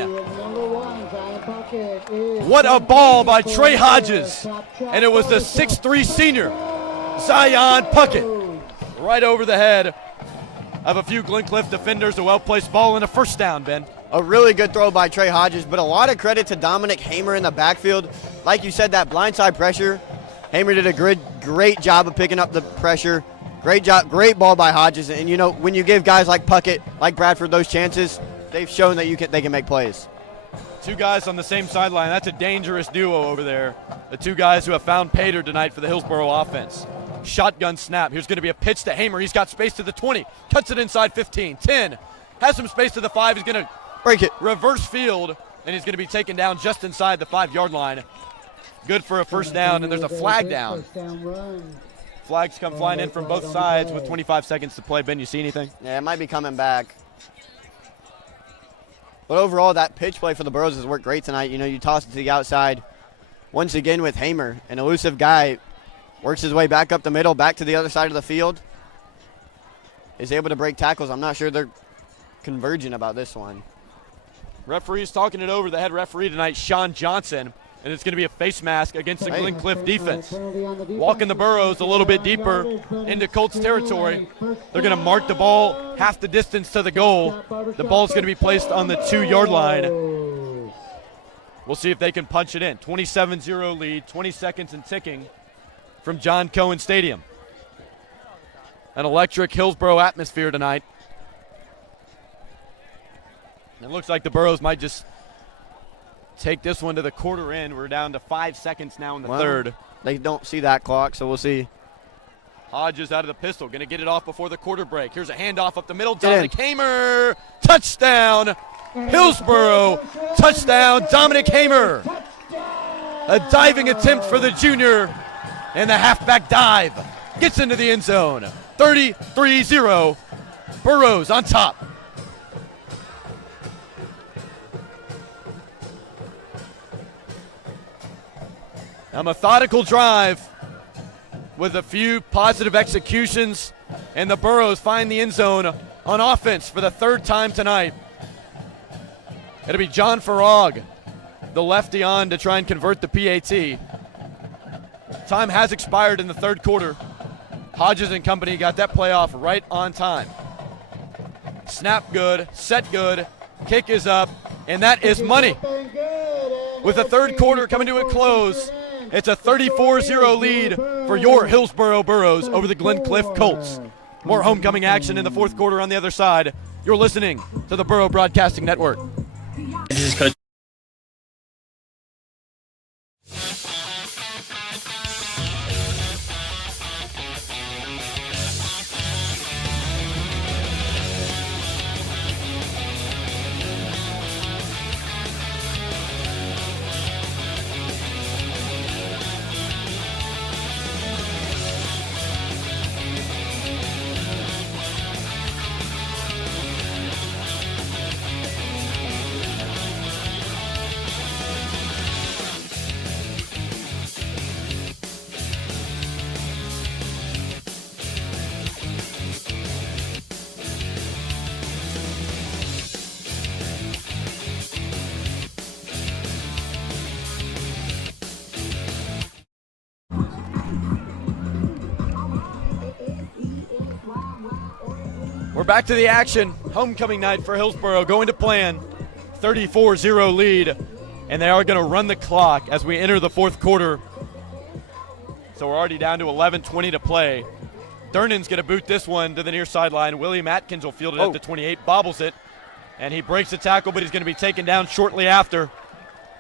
What a ball by Trey Hodges. And it was the 6'3 senior, Zion Puckett, right over the head of a few Glencliff defenders. A well-placed ball and a first down, Ben. A really good throw by Trey Hodges, but a lot of credit to Dominic Hamer in the backfield. Like you said, that blindside pressure, Hamer did a great job of picking up the pressure. Great job, great ball by Hodges. And, you know, when you give guys like Puckett, like Bradford those chances, they've shown that they can make plays. 2 guys on the same sideline. That's a dangerous duo over there. The 2 guys who have found pay dirt tonight for the Hillsboro offense. Shotgun snap. Here's going to be a pitch to Hamer. He's got space to the 20. Cuts it inside 15. 10. Has some space to the 5. He's going to break it. Reverse field, and he's going to be taken down just inside the 5-yard line. Good for a first down, and there's a flag down. Flags come flying in from both sides with 25 seconds to play. Ben, you see anything? Yeah, it might be coming back. But overall, that pitch play for the Burros has worked great tonight. You know, you toss it to the outside. Once again with Hamer, an elusive guy, works his way back up the middle, back to the other side of the field. is able to break tackles. I'm not sure they're converging about this one. Referee's talking it over, the head referee tonight, Sean Johnson, and it's going to be a face mask against the Glencliff defense. Walking the Burros a little bit deeper into Colts territory. They're going to mark the ball half the distance to the goal. The ball's going to be placed on the 2-yard line. We'll see if they can punch it in. 27-0 lead, 20 seconds and ticking from John Cohen Stadium. An electric Hillsboro atmosphere tonight. It looks like the Burros might just take this one to the quarter end. We're down to 5 seconds now in the third. They don't see that clock, so we'll see. Hodges out of the pistol, going to get it off before the quarter break. Here's a handoff up the middle. Dominic Hamer, touchdown. Hillsboro, touchdown. Dominic Hamer. A diving attempt for the junior, and the halfback dive gets into the end zone. 33-0, Burros on top. A methodical drive with a few positive executions, and the Burros find the end zone on offense for the third time tonight. It'll be John Farag, the lefty, on to try and convert the PAT. Time has expired in the third quarter. Hodges and company got that play off right on time. Snap good, set good, kick is up, and that is money. With the third quarter coming to a close, it's a 34-0 lead for your Hillsboro Burros over the Glencliff Colts. More homecoming action in the fourth quarter on the other side. You're listening to the Burro Broadcasting Network. This is Coach. We're back to the action. Homecoming night for Hillsboro going to plan. 34-0 lead, and they are going to run the clock as we enter the fourth quarter. So we're already down to 11:20 to play. Durnan's going to boot this one to the near sideline. William Atkins will field it at the 28, bobbles it, and he breaks the tackle, but he's going to be taken down shortly after.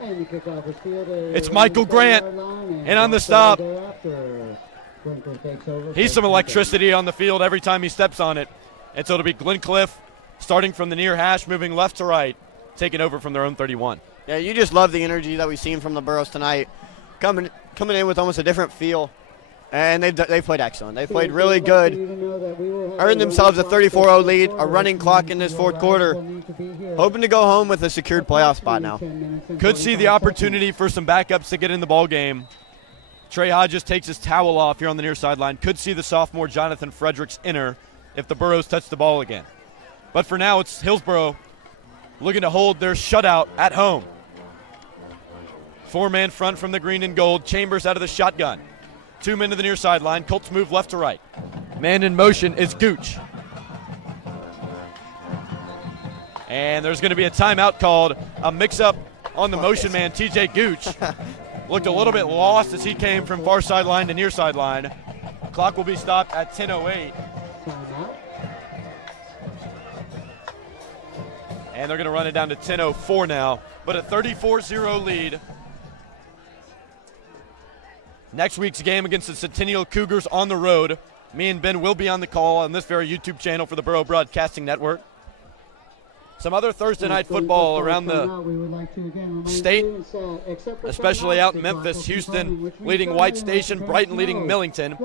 It's Michael Grant, and on the stop, he's some electricity on the field every time he steps on it. And so it'll be Glencliff starting from the near hash, moving left to right, taking over from their own 31. Yeah, you just love the energy that we've seen from the Burros tonight, coming in with almost a different feel, and they've played excellent. They played really good, earned themselves a 34-0 lead, a running clock in this fourth quarter, hoping to go home with a secured playoff spot now. Could see the opportunity for some backups to get in the ball game. Trey Hodges takes his towel off here on the near sideline. Could see the sophomore Jonathan Fredericks enter if the Burros touch the ball again. But for now, it's Hillsboro looking to hold their shutout at home. Four-man front from the green and gold. Chambers out of the shotgun. 2 men to the near sideline. Colts move left to right. Man in motion is Gooch. And there's going to be a timeout called. A mix-up on the motion man, TJ Gooch. Looked a little bit lost as he came from far sideline to near sideline. Clock will be stopped at 10:08. And they're going to run it down to 10:04 now. But a 34-0 lead. Next week's game against the Centennial Cougars on the road. Me and Ben will be on the call on this very YouTube channel for the Burro Broadcasting Network. Some other Thursday night football around the state, especially out in Memphis, Houston leading White Station, Brighton leading Millington.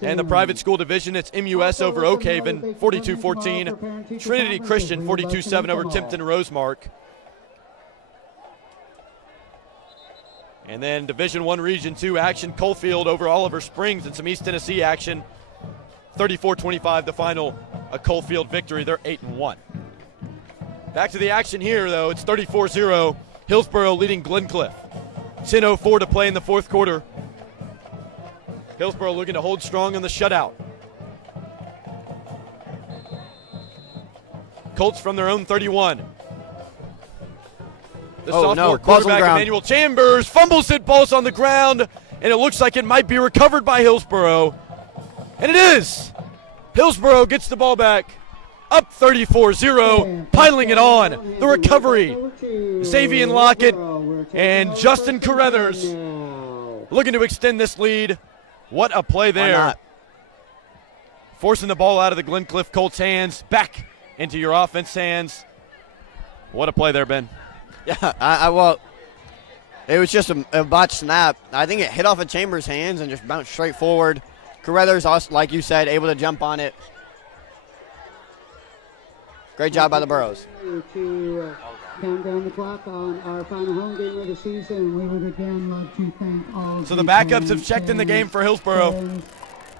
And the private school division, it's MUS over Oak Haven, 42-14. Trinity Christian, 42-7 over Timpton Rosemark. And then Division I Region 2 action, Coalfield over Oliver Springs, and some East Tennessee action. 34-25, the final, a Coalfield victory. They're 8-1. Back to the action here, though. It's 34-0. Hillsboro leading Glencliff. 10:04 to play in the fourth quarter. Hillsboro looking to hold strong on the shutout. Colts from their own 31. The sophomore quarterback, Emmanuel Chambers, fumbles it, ball's on the ground, and it looks like it might be recovered by Hillsboro. And it is! Hillsboro gets the ball back. Up 34-0, piling it on. The recovery. Xavier Lockett and Justin Carruthers looking to extend this lead. What a play there. Forcing the ball out of the Glencliff Colts' hands, back into your offense hands. What a play there, Ben. Yeah, well, it was just a botched snap. I think it hit off of Chambers' hands and just bounced straight forward. Carruthers, also, like you said, able to jump on it. Great job by the Burros. To count down the clock on our final home game of the season, we would again love to thank all. So the backups have checked in the game for Hillsboro.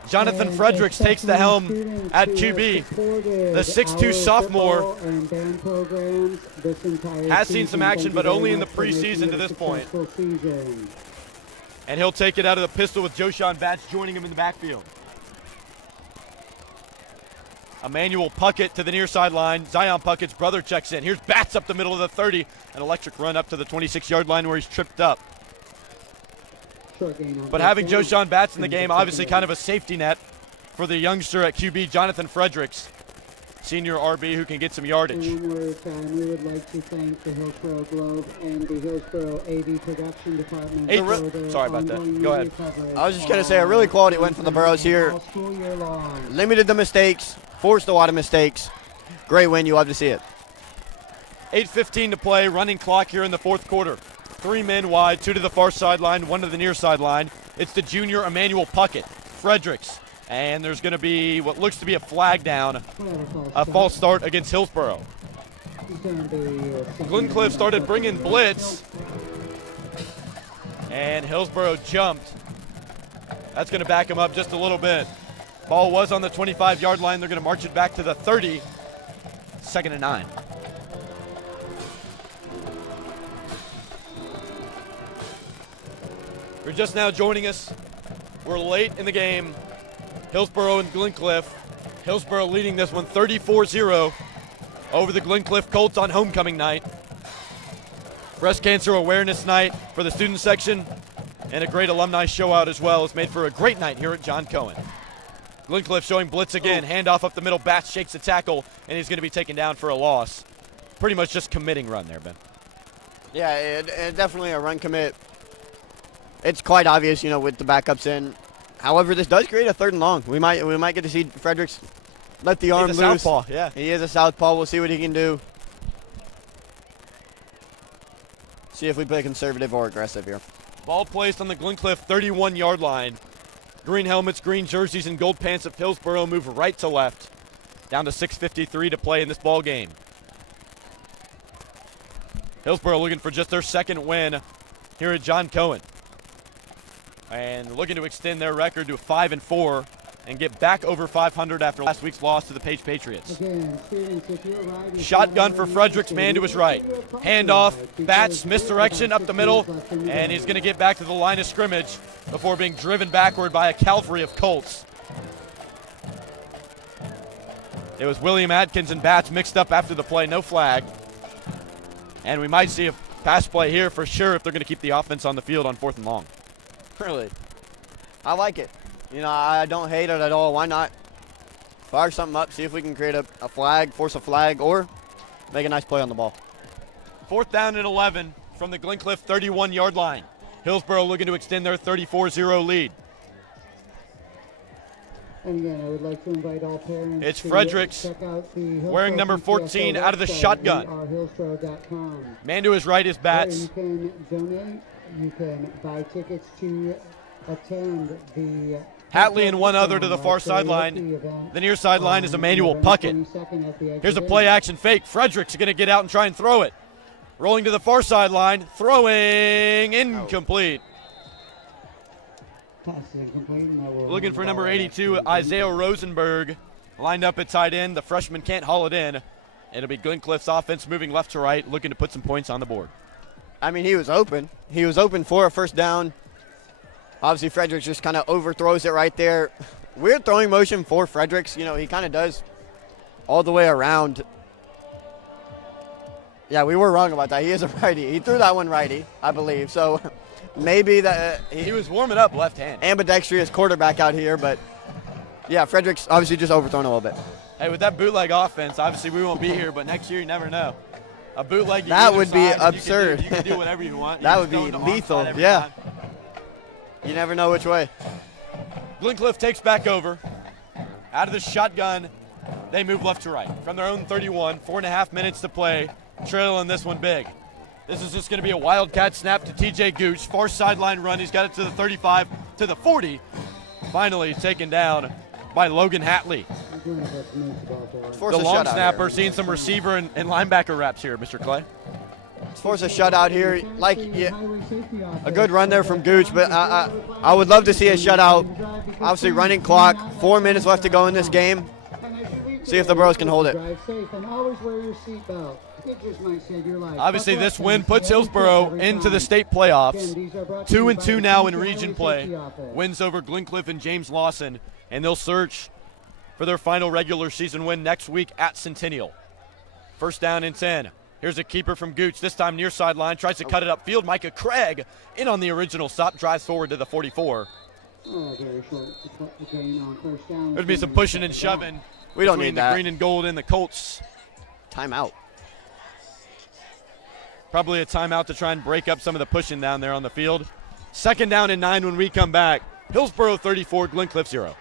Jonathan Fredericks takes the helm at QB. The 6'2 sophomore has seen some action, but only in the preseason to this point. And he'll take it out of the pistol with Joshawn Batch joining him in the backfield. Emmanuel Puckett to the near sideline. Zion Puckett's brother checks in. Here's Batts up the middle of the 30. An electric run up to the 26-yard line where he's tripped up. But having Joshawn Batts in the game, obviously kind of a safety net for the youngster at QB, Jonathan Fredericks, senior RB who can get some yardage. One more time, we would like to thank the Hillsboro Globe and the Hillsboro AV production department. Sorry about that. Go ahead. I was just going to say a really quality win for the Burros here. Limited the mistakes, forced a lot of mistakes. Great win. You love to see it. 8:15 to play, running clock here in the fourth quarter. 3 men wide, 2 to the far sideline, 1 to the near sideline. It's the junior Emmanuel Puckett, Fredericks, and there's going to be what looks to be a flag down, a false start against Hillsboro. Glencliff started bringing blitz, and Hillsboro jumped. That's going to back him up just a little bit. Ball was on the 25-yard line. They're going to march it back to the 30. 2nd and 9. You're just now joining us. We're late in the game. Hillsboro and Glencliff. Hillsboro leading this one 34-0 over the Glencliff Colts on homecoming night. Breast Cancer Awareness Night for the student section and a great alumni show out as well. It's made for a great night here at John Cohen. Glencliff showing blitz again. Handoff up the middle. Batch shakes the tackle, and he's going to be taken down for a loss. Pretty much just committing run there, Ben. Yeah, it definitely a run commit. It's quite obvious, with the backups in. However, this does create a 3rd and long. We might get to see Fredericks let the arm loose. He's a southpaw, yeah. He is a southpaw. We'll see what he can do. See if we play conservative or aggressive here. Ball placed on the Glencliff 31-yard line. Green helmets, green jerseys, and gold pants of Hillsboro move right to left. Down to 6:53 to play in this ball game. Hillsboro looking for just their 2nd win here at John Cohen. And looking to extend their record to 5-4 and get back over 500 after last week's loss to the Page Patriots. Shotgun for Fredericks, man to his right. Handoff, Batch, misdirection up the middle, and he's going to get back to the line of scrimmage before being driven backward by a cavalry of Colts. It was William Atkins and Batch mixed up after the play, no flag. And we might see a pass play here for sure if they're going to keep the offense on the field on 4th and long. Really? I like it. I don't hate it at all. Why not? Fire something up, see if we can create a flag, force a flag, or make a nice play on the ball. 4th down and 11 from the Glencliff 31-yard line. Hillsboro looking to extend their 34-0 lead. And again, I would like to invite all parents. It's Fredericks wearing number 14 out of the shotgun. Man to his right is Batts. You can donate. You can buy tickets to attend the Hatley and one other to the far sideline. The near sideline is Emmanuel Puckett. Here's a play-action fake. Fredericks is going to get out and try and throw it. Rolling to the far sideline, throwing incomplete. Looking for number 82, Isaiah Rosenberg, lined up at tight end. The freshman can't haul it in. It'll be Glencliff's offense moving left to right, looking to put some points on the board. I mean, he was open. He was open for a first down. Obviously, Fredericks just kind of overthrows it right there. Weird throwing motion for Fredericks. You know, he kind of does all the way around. Yeah, we were wrong about that. He is a righty. He threw that one righty, I believe. So maybe that he was warming up left hand. Ambidextrous quarterback out here, but yeah, Fredericks obviously just overthrown a little bit. Hey, with that bootleg offense, obviously we won't be here, but next year you never know. A bootleg, that would be absurd. You can do whatever you want. That would be lethal. Yeah. Time. You never know which way. Glencliff takes back over. Out of the shotgun, they move left to right. From their own 31, 4.5 minutes to play, trailing this one big. This is just going to be a wildcat snap to TJ Gooch. Far sideline run. He's got it to the 35, to the 40. Finally taken down by Logan Hatley. The long snapper seeing some receiver and linebacker reps here, Mr. Clay. Force a shutout here. Like a good run there from Gooch, but I would love to see a shutout. Obviously, running clock, 4 minutes left to go in this game. See if the Burros can hold it. Obviously, this win puts Hillsboro into the state playoffs. 2-2 now in region play. Wins over Glencliff and James Lawson, and they'll search for their final regular season win next week at Centennial. First down and 10. Here's a keeper from Gooch, this time near sideline, tries to cut it upfield. Micah Craig in on the original stop, drives forward to the 44. There'd be some pushing and shoving. We don't need that. The green and gold and the Colts. Timeout. Probably a timeout to try and break up some of the pushing down there on the field. Second down and 9 when we come back. Hillsboro 34, Glencliff 0.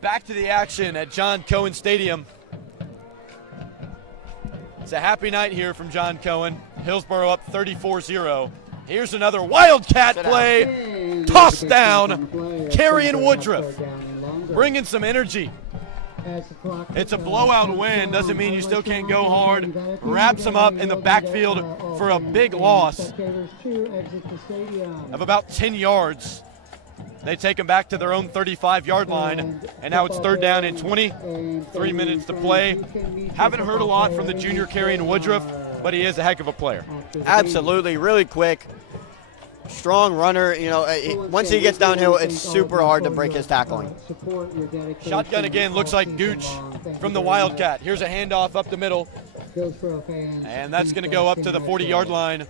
Back to the action at John Cohen Stadium. It's a happy night here from John Cohen. Hillsboro up 34-0. Here's another wildcat play. Tossed down. Carrion Woodruff bringing some energy. It's a blowout win. Doesn't mean you still can't go hard. Wraps them up in the backfield for a big loss of about 10 yards. They take him back to their own 35-yard line, and now it's third down and 20. 3 minutes to play. Haven't heard a lot from the junior Carrion Woodruff, but he is a heck of a player. Absolutely, really quick, strong runner. You know, once he gets downhill, it's super hard to break his tackling. Shotgun again, looks like Gooch from the Wildcat. Here's a handoff up the middle, and that's going to go up to the 40-yard line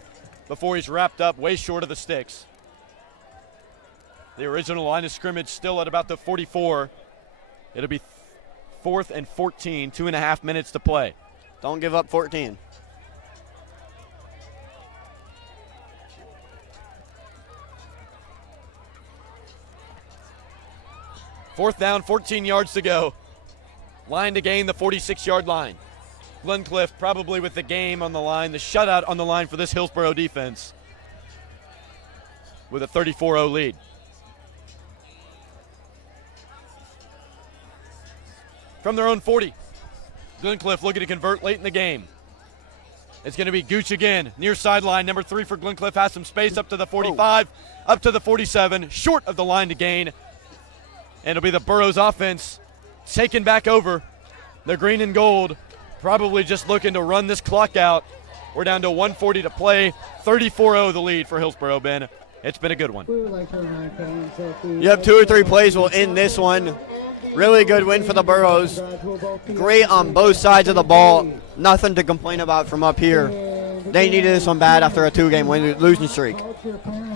before he's wrapped up way short of the sticks. The original line of scrimmage still at about the 44. It'll be 4th and 14, 2.5 minutes to play. Don't give up 14. Fourth down, 14 yards to go. Line to gain the 46-yard line. Glencliff probably with the game on the line, the shutout on the line for this Hillsboro defense with a 34-0 lead. From their own 40, Glencliff looking to convert late in the game. It's going to be Gooch again, near sideline. Number 3 for Glencliff has some space up to the 45, up to the 47, short of the line to gain. And it'll be the Burros offense taken back over. The green and gold probably just looking to run this clock out. We're down to 1:40 to play. 34-0 the lead for Hillsboro, Ben. It's been a good one. We would like to remind fans that the Yep, 2 or 3 plays will end this one. Really good win for the Burros. Great on both sides of the ball. Nothing to complain about from up here. They needed this one bad after a 2-game losing streak.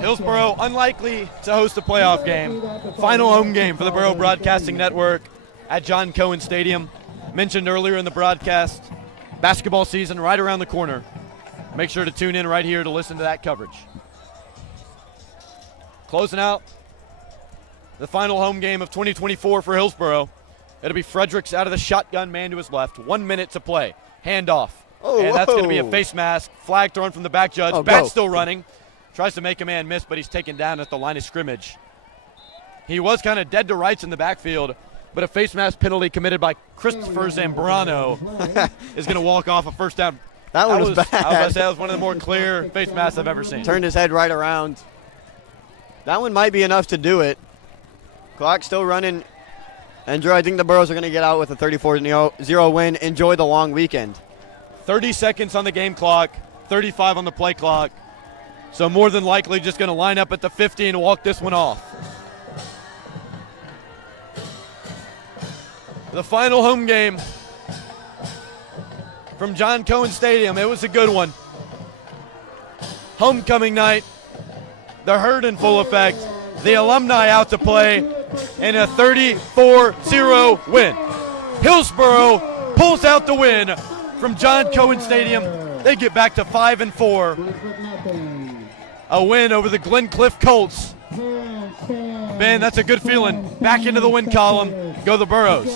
Hillsboro unlikely to host a playoff game. Final home game for the Burrow Broadcasting Network at John Cohen Stadium. Mentioned earlier in the broadcast, basketball season right around the corner. Make sure to tune in right here to listen to that coverage. Closing out the final home game of 2024 for Hillsboro. It'll be Fredericks out of the shotgun, man to his left. 1 minute to play. Handoff. And that's going to be a face mask. Flag thrown from the back judge. Bat still running. Tries to make a man miss, but he's taken down at the line of scrimmage. He was kind of dead to rights in the backfield, but a face mask penalty committed by Christopher Zambrano is going to walk off a first down. That one was bad. I was going to say that was one of the more clear face masks I've ever seen. Turned his head right around. That one might be enough to do it. Clock still running. And Drew, I think the Burros are going to get out with a 34-0 win. Enjoy the long weekend. 30 seconds on the game clock, 35 on the play clock. So more than likely just going to line up at the 50 and walk this one off. The final home game from John Cohen Stadium. It was a good one. Homecoming night. The herd in full effect. The alumni out to play in a 34-0 win. Hillsboro pulls out the win from John Cohen Stadium. They get back to 5-4. A win over the Glencliff Colts. Ben, that's a good feeling. Back into the win column. Go the Burros.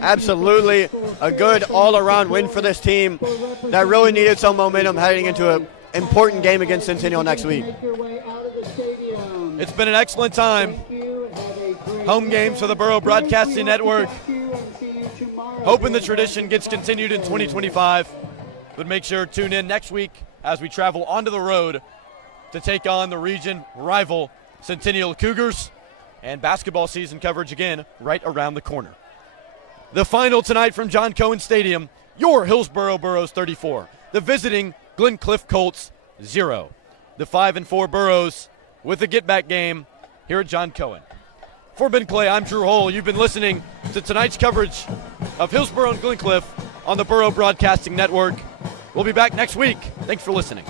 Absolutely a good all-around win for this team that really needed some momentum heading into an important game against Centennial next week. It's been an excellent time. Home games for the Burrow Broadcasting Network. Hoping the tradition gets continued in 2025. But make sure to tune in next week as we travel onto the road to take on the region rival Centennial Cougars, and basketball season coverage again right around the corner. The final tonight from John Cohen Stadium, your Hillsboro Burros 34, the visiting Glencliff Colts 0. The 5-4 Burros with a get-back game here at John Cohen. For Ben Clay, I'm Drew Hull. You've been listening to tonight's coverage of Hillsboro and Glencliff on the Burrow Broadcasting Network. We'll be back next week. Thanks for listening.